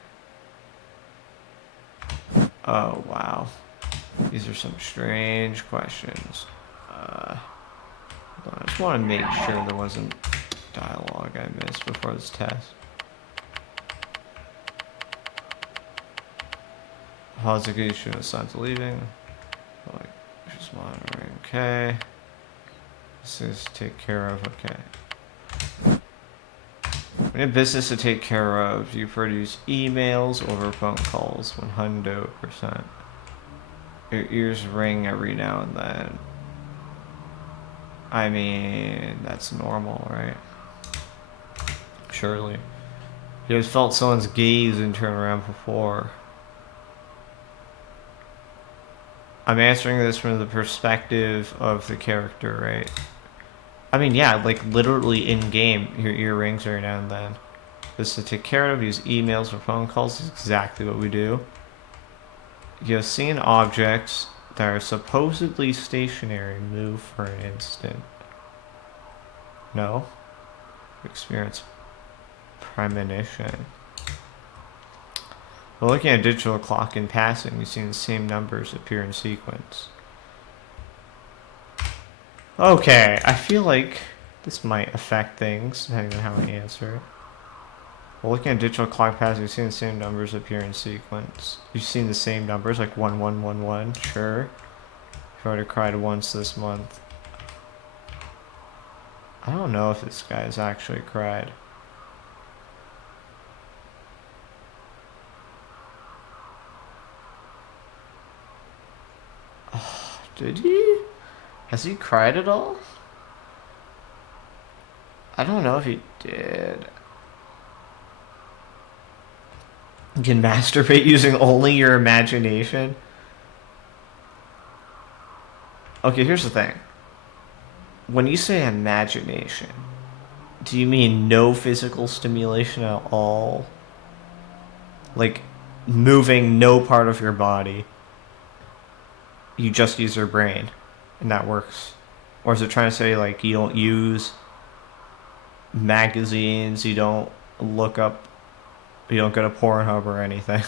Oh, wow. These are some strange questions. I just want to make sure there wasn't dialogue I missed before this test. Hazuki shouldn't signs leaving. Like, just monitoring. Okay. This is take care of. Okay. We have business to take care of. You produce emails over phone calls 100%. Your ears ring every now and then. I mean, that's normal, right? Surely. You guys felt someone's gaze and turn around before. I'm answering this from the perspective of the character, right? I mean, yeah, like literally in game, your ear rings every now and then. This to take care of, use emails or phone calls is exactly what we do. You have seen objects that are supposedly stationary move for an instant. No. Experience premonition. While looking at a digital clock in passing, you've seen the same numbers appear in sequence. Okay, I feel like this might affect things, depending on how I answer it. While looking at digital clock passing, you've seen the same numbers appear in sequence. You've seen the same numbers, like 1111, sure. I've already cried once this month. I don't know if this guy's actually cried. Oh, did he? Has he cried at all? I don't know if he did. You can masturbate using only your imagination? Okay, here's the thing. When you say imagination, do you mean no physical stimulation at all? Like, moving no part of your body. You just use your brain, and that works. Or is it trying to say, like, you don't use magazines, you don't look up, you don't go to Pornhub or anything?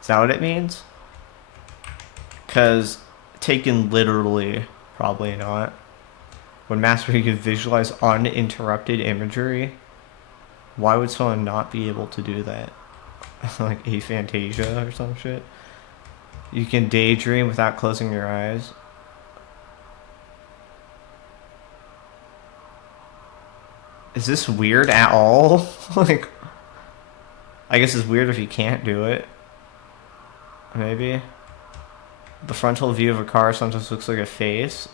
Is that what it means? Because, taken literally, probably not. When masturbating can visualize uninterrupted imagery, why would someone not be able to do that? Like aphantasia or some shit? You can daydream without closing your eyes. Is this weird at all? Like, I guess it's weird if you can't do it. Maybe. The frontal view of a car sometimes looks like a face.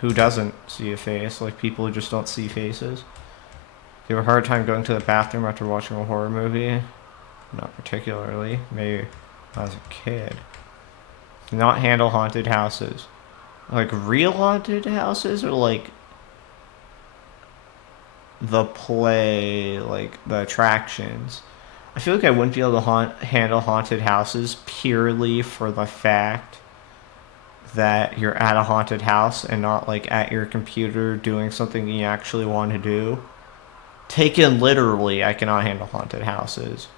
Who doesn't see a face? Like people who just don't see faces. Do you have a hard time going to the bathroom after watching a horror movie? Not particularly. Maybe when I was a kid. Do not handle haunted houses. Like real haunted houses, or like the play, like the attractions. I feel like I wouldn't be able to handle haunted houses purely for the fact that you're at a haunted house and not like at your computer doing something you actually want to do. Taken literally, I cannot handle haunted houses.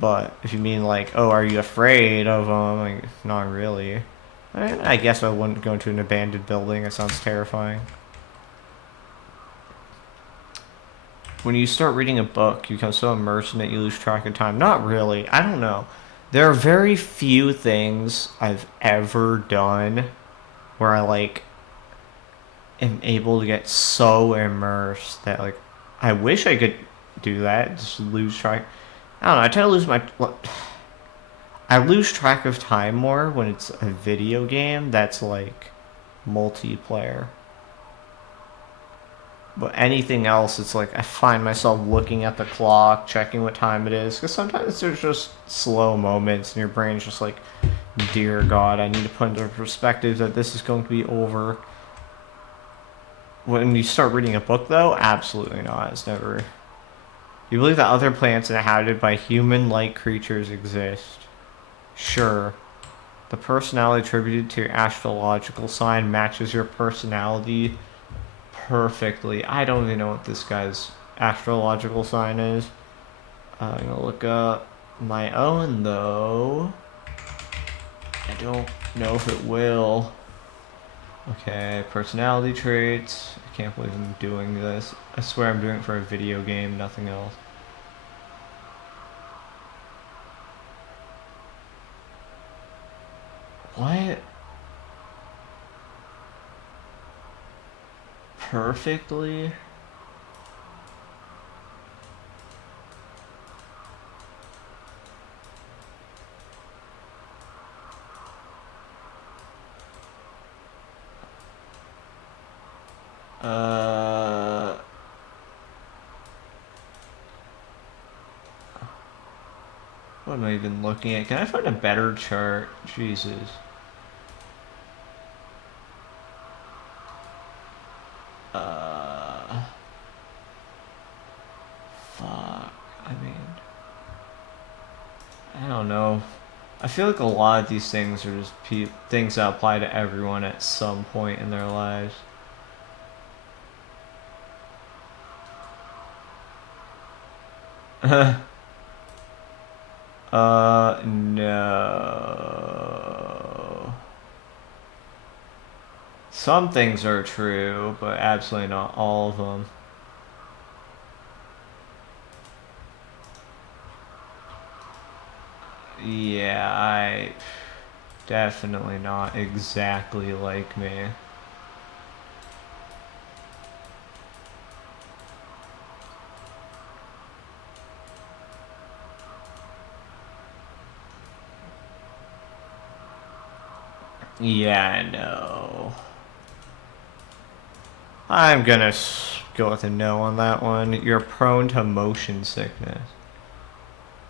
But if you mean like, oh, are you afraid of them? Like, not really. I guess I wouldn't go into an abandoned building. It sounds terrifying. When you start reading a book, you become so immersed in it you lose track of time. Not really. I don't know. There are very few things I've ever done where I like am able to get so immersed that like I wish I could do that. Just lose track. I don't know. I tend to lose my. I lose track of time more when it's a video game that's like multiplayer. But anything else, it's like I find myself looking at the clock, checking what time it is. Because sometimes there's just slow moments and your brain's just like, dear God, I need to put into perspective that this is going to be over. When you start reading a book, though, absolutely not. It's never. You believe that other planets inhabited by human-like creatures exist? Sure. The personality attributed to your astrological sign matches your personality perfectly. I don't even know what this guy's astrological sign is. I'm gonna look up my own though. I don't know if it will. Okay, personality traits. I can't believe I'm doing this. I swear I'm doing it for a video game, nothing else. What? Perfectly? What am I even looking at? Can I find a better chart? Jesus. Fuck. I mean, I don't know. I feel like a lot of these things are just things that apply to everyone at some point in their lives. No. Some things are true, but absolutely not all of them. Yeah, definitely not exactly like me. Yeah, I know. I'm gonna go with a no on that one. You're prone to motion sickness.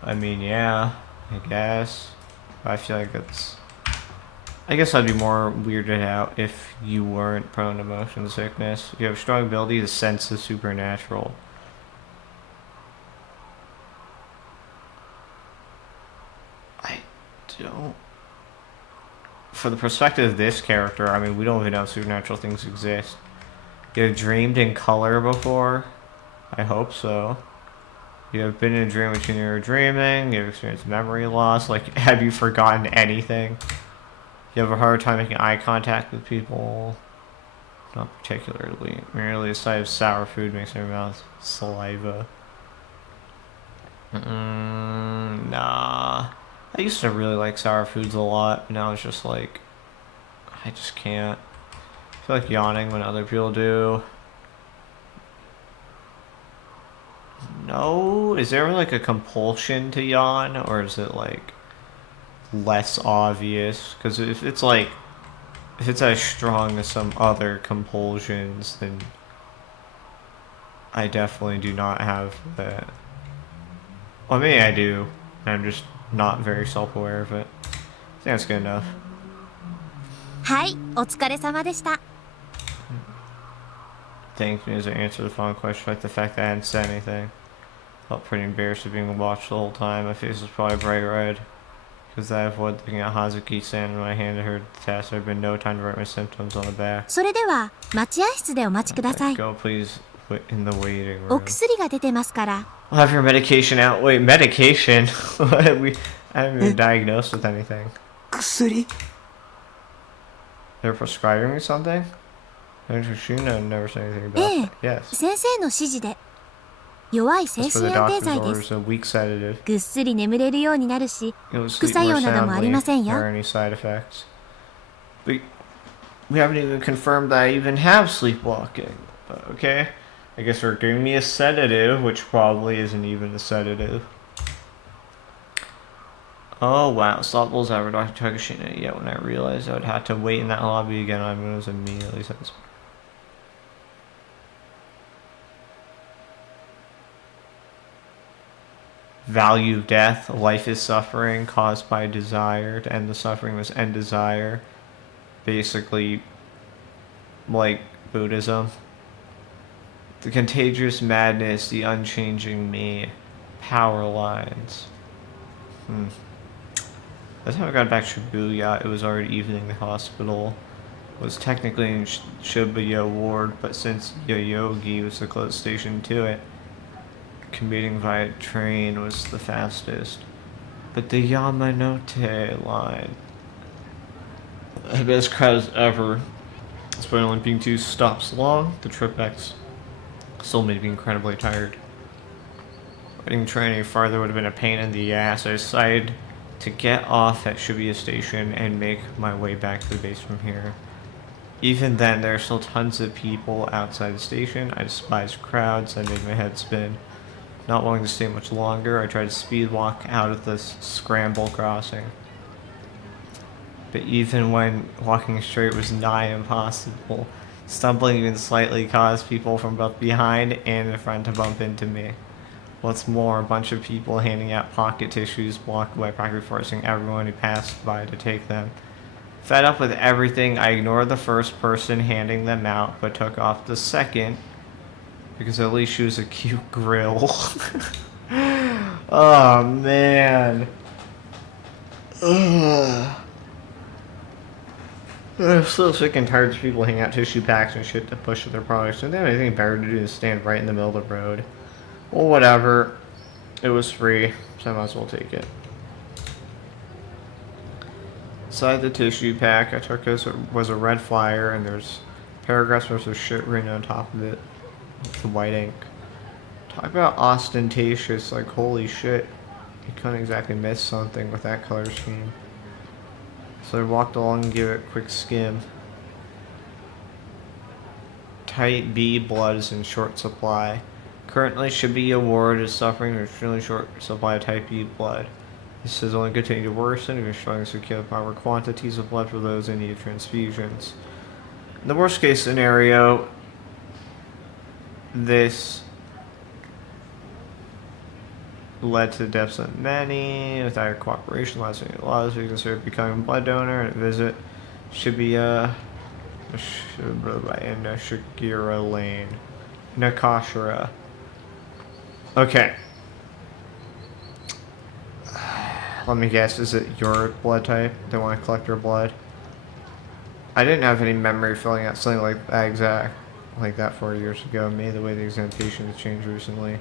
I mean, yeah, I guess. I feel like it's... I guess I'd be more weirded out if you weren't prone to motion sickness. You have strong ability to sense the supernatural. I don't... For the perspective of this character, I mean, we don't even know if supernatural things exist. You have dreamed in color before? I hope so. You have been in a dream when you were dreaming. You have experienced memory loss. Like, have you forgotten anything? You have a hard time making eye contact with people. Not particularly. Merely the sight of sour food makes your mouth saliva. Nah. I used to really like sour foods a lot, but now it's just like, I just can't. I feel like yawning when other people do. No? Is there like a compulsion to yawn, or is it like less obvious? Because if it's like, if it's as strong as some other compulsions, then I definitely do not have that. Well, maybe I do. I'm just not very self-aware of it. I think that's good enough. はい、お疲れ様でした。 Thank me as I answer the final question, like the fact that I hadn't said anything. Felt pretty embarrassed of being watched the whole time. My face was probably bright red. Because I avoided looking at Hazuki-san in my hand to her test. There had been no time to write my symptoms on the back. それでは待合室でお待ちください。 Go please in the waiting お room. 薬が出てますから。 I'll have your medication out. Wait, medication? I haven't been diagnosed with anything. 薬 They're prescribing me something? Shuna never said anything about え that. え、 Yes. 先生の指示で。弱い精 That's for 神 the 安定 doctor's 剤で orders, す。 a weak sedative. ぐっすり眠れるようになるし、 You'll 副 sleep 作 more 用などもあり soundly ません if よ。 there are any side effects. We haven't even confirmed that I even have sleepwalking. But okay. I guess they're giving me a sedative, which probably isn't even a sedative. Oh wow, Stopples ever Dr. Takashina. Yet when I realized I would have to wait in that lobby again, I was immediately satisfied. Value of death. Life is suffering caused by desire. To end the suffering must end desire. Basically, like Buddhism. The contagious madness, the unchanging me. Power lines. By the time I got back to Shibuya, it was already evening. The hospital was technically in Shibuya ward, but since Yoyogi was the closest station to it, commuting via train was the fastest. But the Yamanote line, the best crowds ever, despite only being 2 stops long, the trip back still made me incredibly tired. Riding train any farther would have been a pain in the ass. I decided to get off at Shibuya Station and make my way back to the base from here. Even then, there are still tons of people outside the station. I despise crowds. I made my head spin. Not wanting to stay much longer, I tried to speed walk out of this scramble crossing. But even when walking straight was nigh impossible, stumbling even slightly caused people from both behind and in front to bump into me. What's more, a bunch of people handing out pocket tissues blocked my practically forcing everyone who passed by to take them. Fed up with everything, I ignored the first person handing them out, but took off the second, because at least she was a cute grill. Oh, man. Ugh. I'm so sick and tired of people handing out tissue packs and shit to push their products. They didn't have anything better to do than stand right in the middle of the road. Well, whatever. It was free, so I might as well take it. Inside the tissue pack I took was a red flyer, and there's paragraphs worth of shit written on top of it with white ink. Talk about ostentatious, like holy shit. You couldn't exactly miss something with that color scheme. So I walked along and gave it a quick skim. Type B blood is in short supply. Currently, Shibuya Ward is suffering from an extremely short supply of Type B blood. This is only continuing to worsen if you're struggling to secure the proper quantities of blood for those who need transfusions. In the worst case scenario, this led to the deaths of many. Without your cooperation, last week, a lot of you consider becoming a blood donor and visit Shibuya in Shikira Lane. Nakashira. Okay. Let me guess, is it your blood type? They want to collect your blood? I didn't have any memory filling out something like that 4 years ago. Maybe the way the examination has changed recently.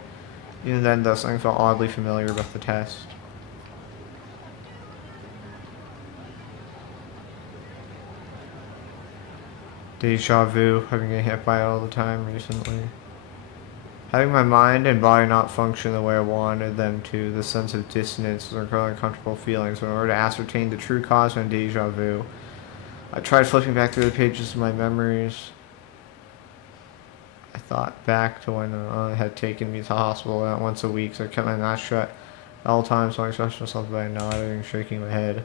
Even then, though, something felt oddly familiar about the test. Deja vu, having been hit by it all the time recently. Having my mind and body not function the way I wanted them to, the sense of dissonance and uncomfortable feelings. In order to ascertain the true cause of my deja vu, I tried flipping back through the pages of my memories. I thought back to when it had taken me to the hospital about once a week, so I kept my mouth shut at all times while I expressed myself by nodding and shaking my head.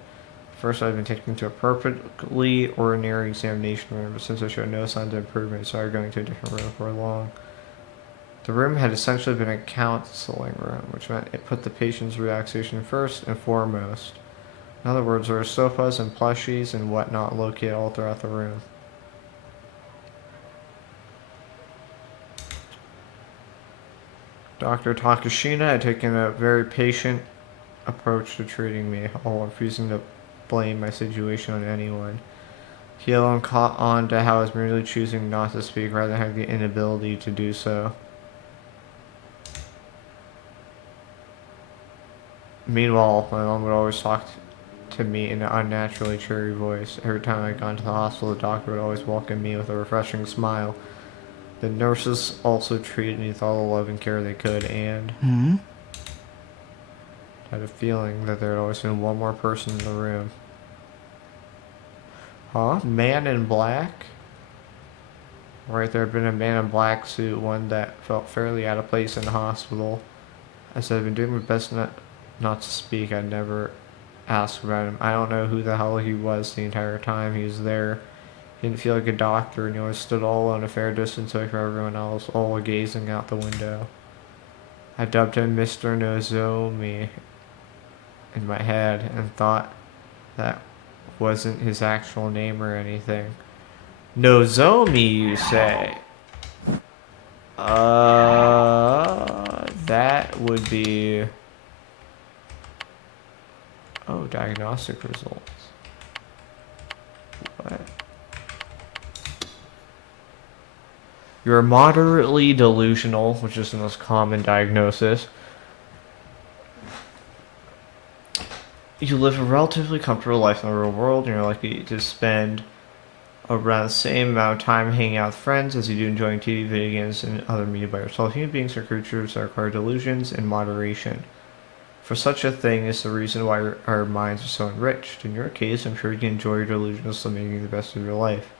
First, I'd been taken to a perfectly ordinary examination room, but since I showed no signs of improvement, I started going to a different room for long. The room had essentially been a counseling room, which meant it put the patient's relaxation first and foremost. In other words, there were sofas and plushies and whatnot located all throughout the room. Dr. Takashina had taken a very patient approach to treating me, all refusing to blame my situation on anyone. He alone caught on to how I was merely choosing not to speak rather than having the inability to do so. Meanwhile, my mom would always talk to me in an unnaturally cheery voice. Every time I'd gone to the hospital, the doctor would always welcome me with a refreshing smile. The nurses also treated me with all the love and care they could, and had a feeling that there had always been one more person in the room. Huh? Man in black? Right, there had been a man in black suit, one that felt fairly out of place in the hospital. As I've been doing my best not to speak, I'd never asked about him. I don't know who the hell he was the entire time he was there. He didn't feel like a doctor, and he always stood all on a fair distance away from everyone else, all gazing out the window. I dubbed him Mr. Nozomi in my head and thought that wasn't his actual name or anything. Nozomi, you say? That would be... Oh, diagnostic results. What? You're moderately delusional, which is the most common diagnosis. You live a relatively comfortable life in the real world, and you're likely to spend around the same amount of time hanging out with friends as you do enjoying TV, video games, and other media by yourself. Human beings are creatures that require delusions and moderation. For such a thing is the reason why our minds are so enriched. In your case, I'm sure you can enjoy your delusions while making the best of your life.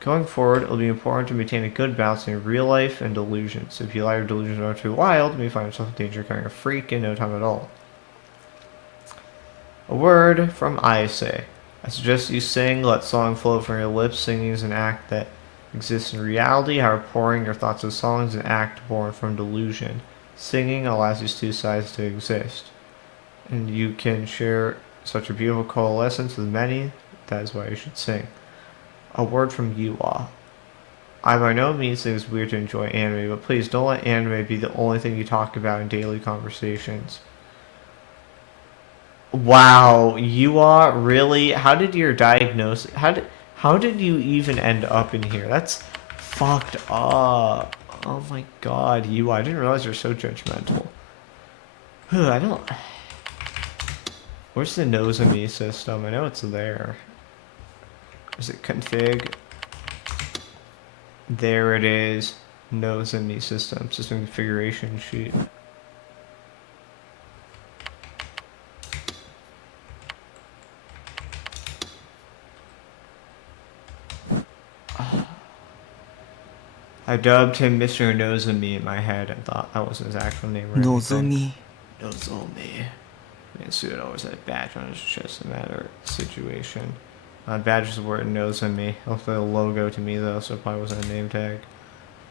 Going forward, it'll be important to maintain a good balance in real life and delusions. If you allow your delusions to run too wild, you may find yourself in danger of becoming a freak in no time at all. A word from Ayase. I suggest you sing, let song flow from your lips. Singing is an act that exists in reality. However, pouring your thoughts of songs is an act born from delusion. Singing allows these two sides to exist, and you can share such a beautiful coalescence with many. That is why you should sing. A word from Yuwa. I by no means think it's weird to enjoy anime, but please don't let anime be the only thing you talk about in daily conversations. Wow, Yuwa, really? How did your diagnosis... How did you even end up in here? That's fucked up. Oh my god, Yuwa, I didn't realize you're so judgmental. I don't... Where's the Nozomi system? I know it's there. Is it config? There it is. Nozomi system. System configuration sheet. I dubbed him Mr. Nozomi in my head and thought that was his actual name. Nozomi. Nozomi. Mansuit always had a badge on his chest in that situation. Badge is the word Nozomi. It looked like a logo to me though, so it probably wasn't a name tag.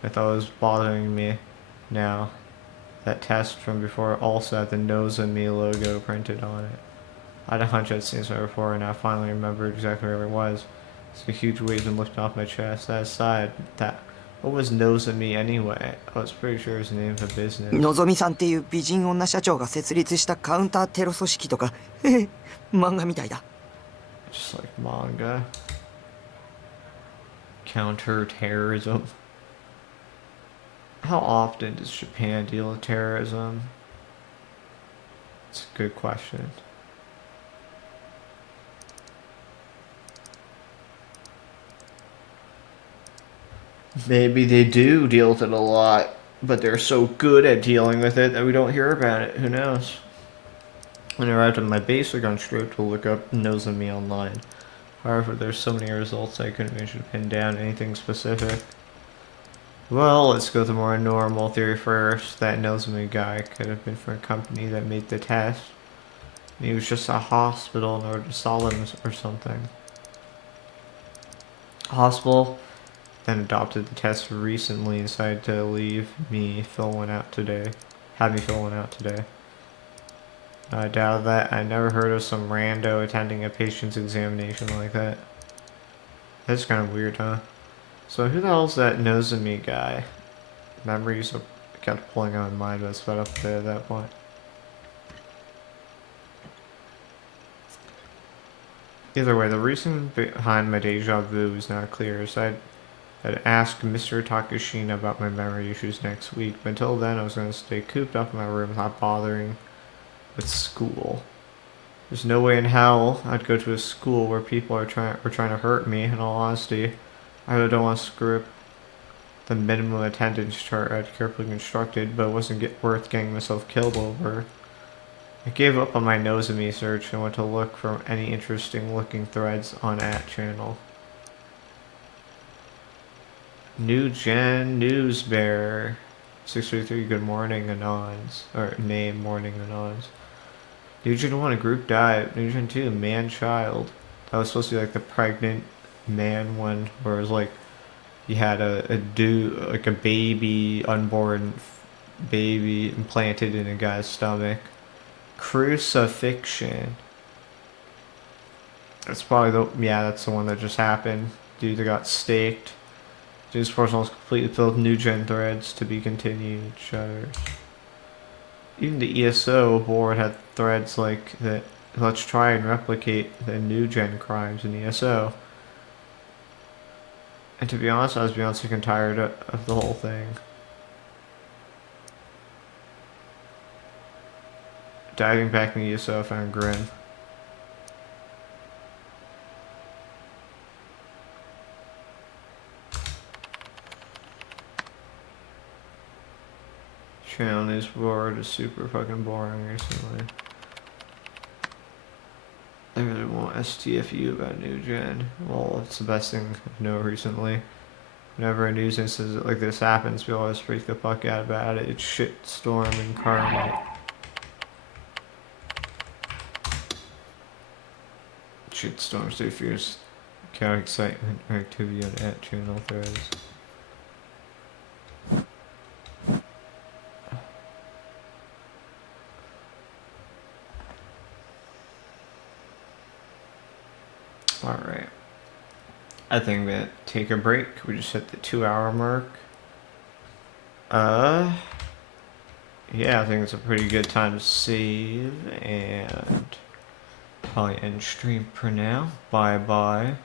I thought it was bothering me. Now, that test from before also had the Nozomi logo printed on it. I had a hunch I'd seen somewhere before, and I finally remembered exactly where it was. It's a huge weight been lifted off my chest. That aside, what was Nozomi anyway? I was pretty sure it was the name of a business. のぞみさんっていう美人女社長が設立したカウンターテロ組織とか、漫画みたいだ。Just like manga. Counter-terrorism. How often does Japan deal with terrorism? It's a good question. Maybe they do deal with it a lot, but they're so good at dealing with it that we don't hear about it. Who knows? When I arrived at my base, I gone straight to look up Nozomi online. However, there's so many results I couldn't manage to pin down anything specific. Well, let's go with the more normal theory first. That Nozomi guy could have been from a company that made the test. He was just a hospital in order to solve them or something. Hospital then adopted the test recently and decided to have me fill one out today. I doubt that. I never heard of some rando attending a patient's examination like that. That's kind of weird, huh? So who the hell's that Nozomi guy? Memories kept pulling on my mind, but it's about up there at that point. Either way, the reason behind my deja vu is not clear. So I'd ask Mr. Takashina about my memory issues next week, but until then I was going to stay cooped up in my room without bothering with school. There's no way in hell I'd go to a school where people are trying to hurt me. In all honesty, I really don't want to screw up the minimum attendance chart I'd carefully constructed, but it wasn't worth getting myself killed over. I gave up on my Nozomi search and went to look for any interesting looking threads on @channel. New Gen News Bear 633, good morning, Anons. Or name, morning, Anons. New Gen 1, a group died. New Gen 2, man child. That was supposed to be like the pregnant man one, where it was like you had a dude, like a baby, unborn baby implanted in a guy's stomach. Crucifixion. That's probably that's the one that just happened. Dude that got staked. Dude's portal is completely filled with new gen threads to be continued. Shutters. Even the ESO board had threads like that. Let's try and replicate the new gen crimes in ESO. And to be honest, I was beyond sick and tired of the whole thing. Diving back in the ESO, I found grin. Channel news board is super fucking boring recently. I really want STFU about new gen. Well, it's the best thing I know recently. Whenever a news incident like this happens, we always freak the fuck out about it. It's shitstorm incarnate. Shitstorm so fierce. Chaotic excitement or activity on @channel threads. Alright. I think I'm gonna take a break. We just hit the 2-hour mark. Yeah, I think it's a pretty good time to save and probably end stream for now. Bye bye.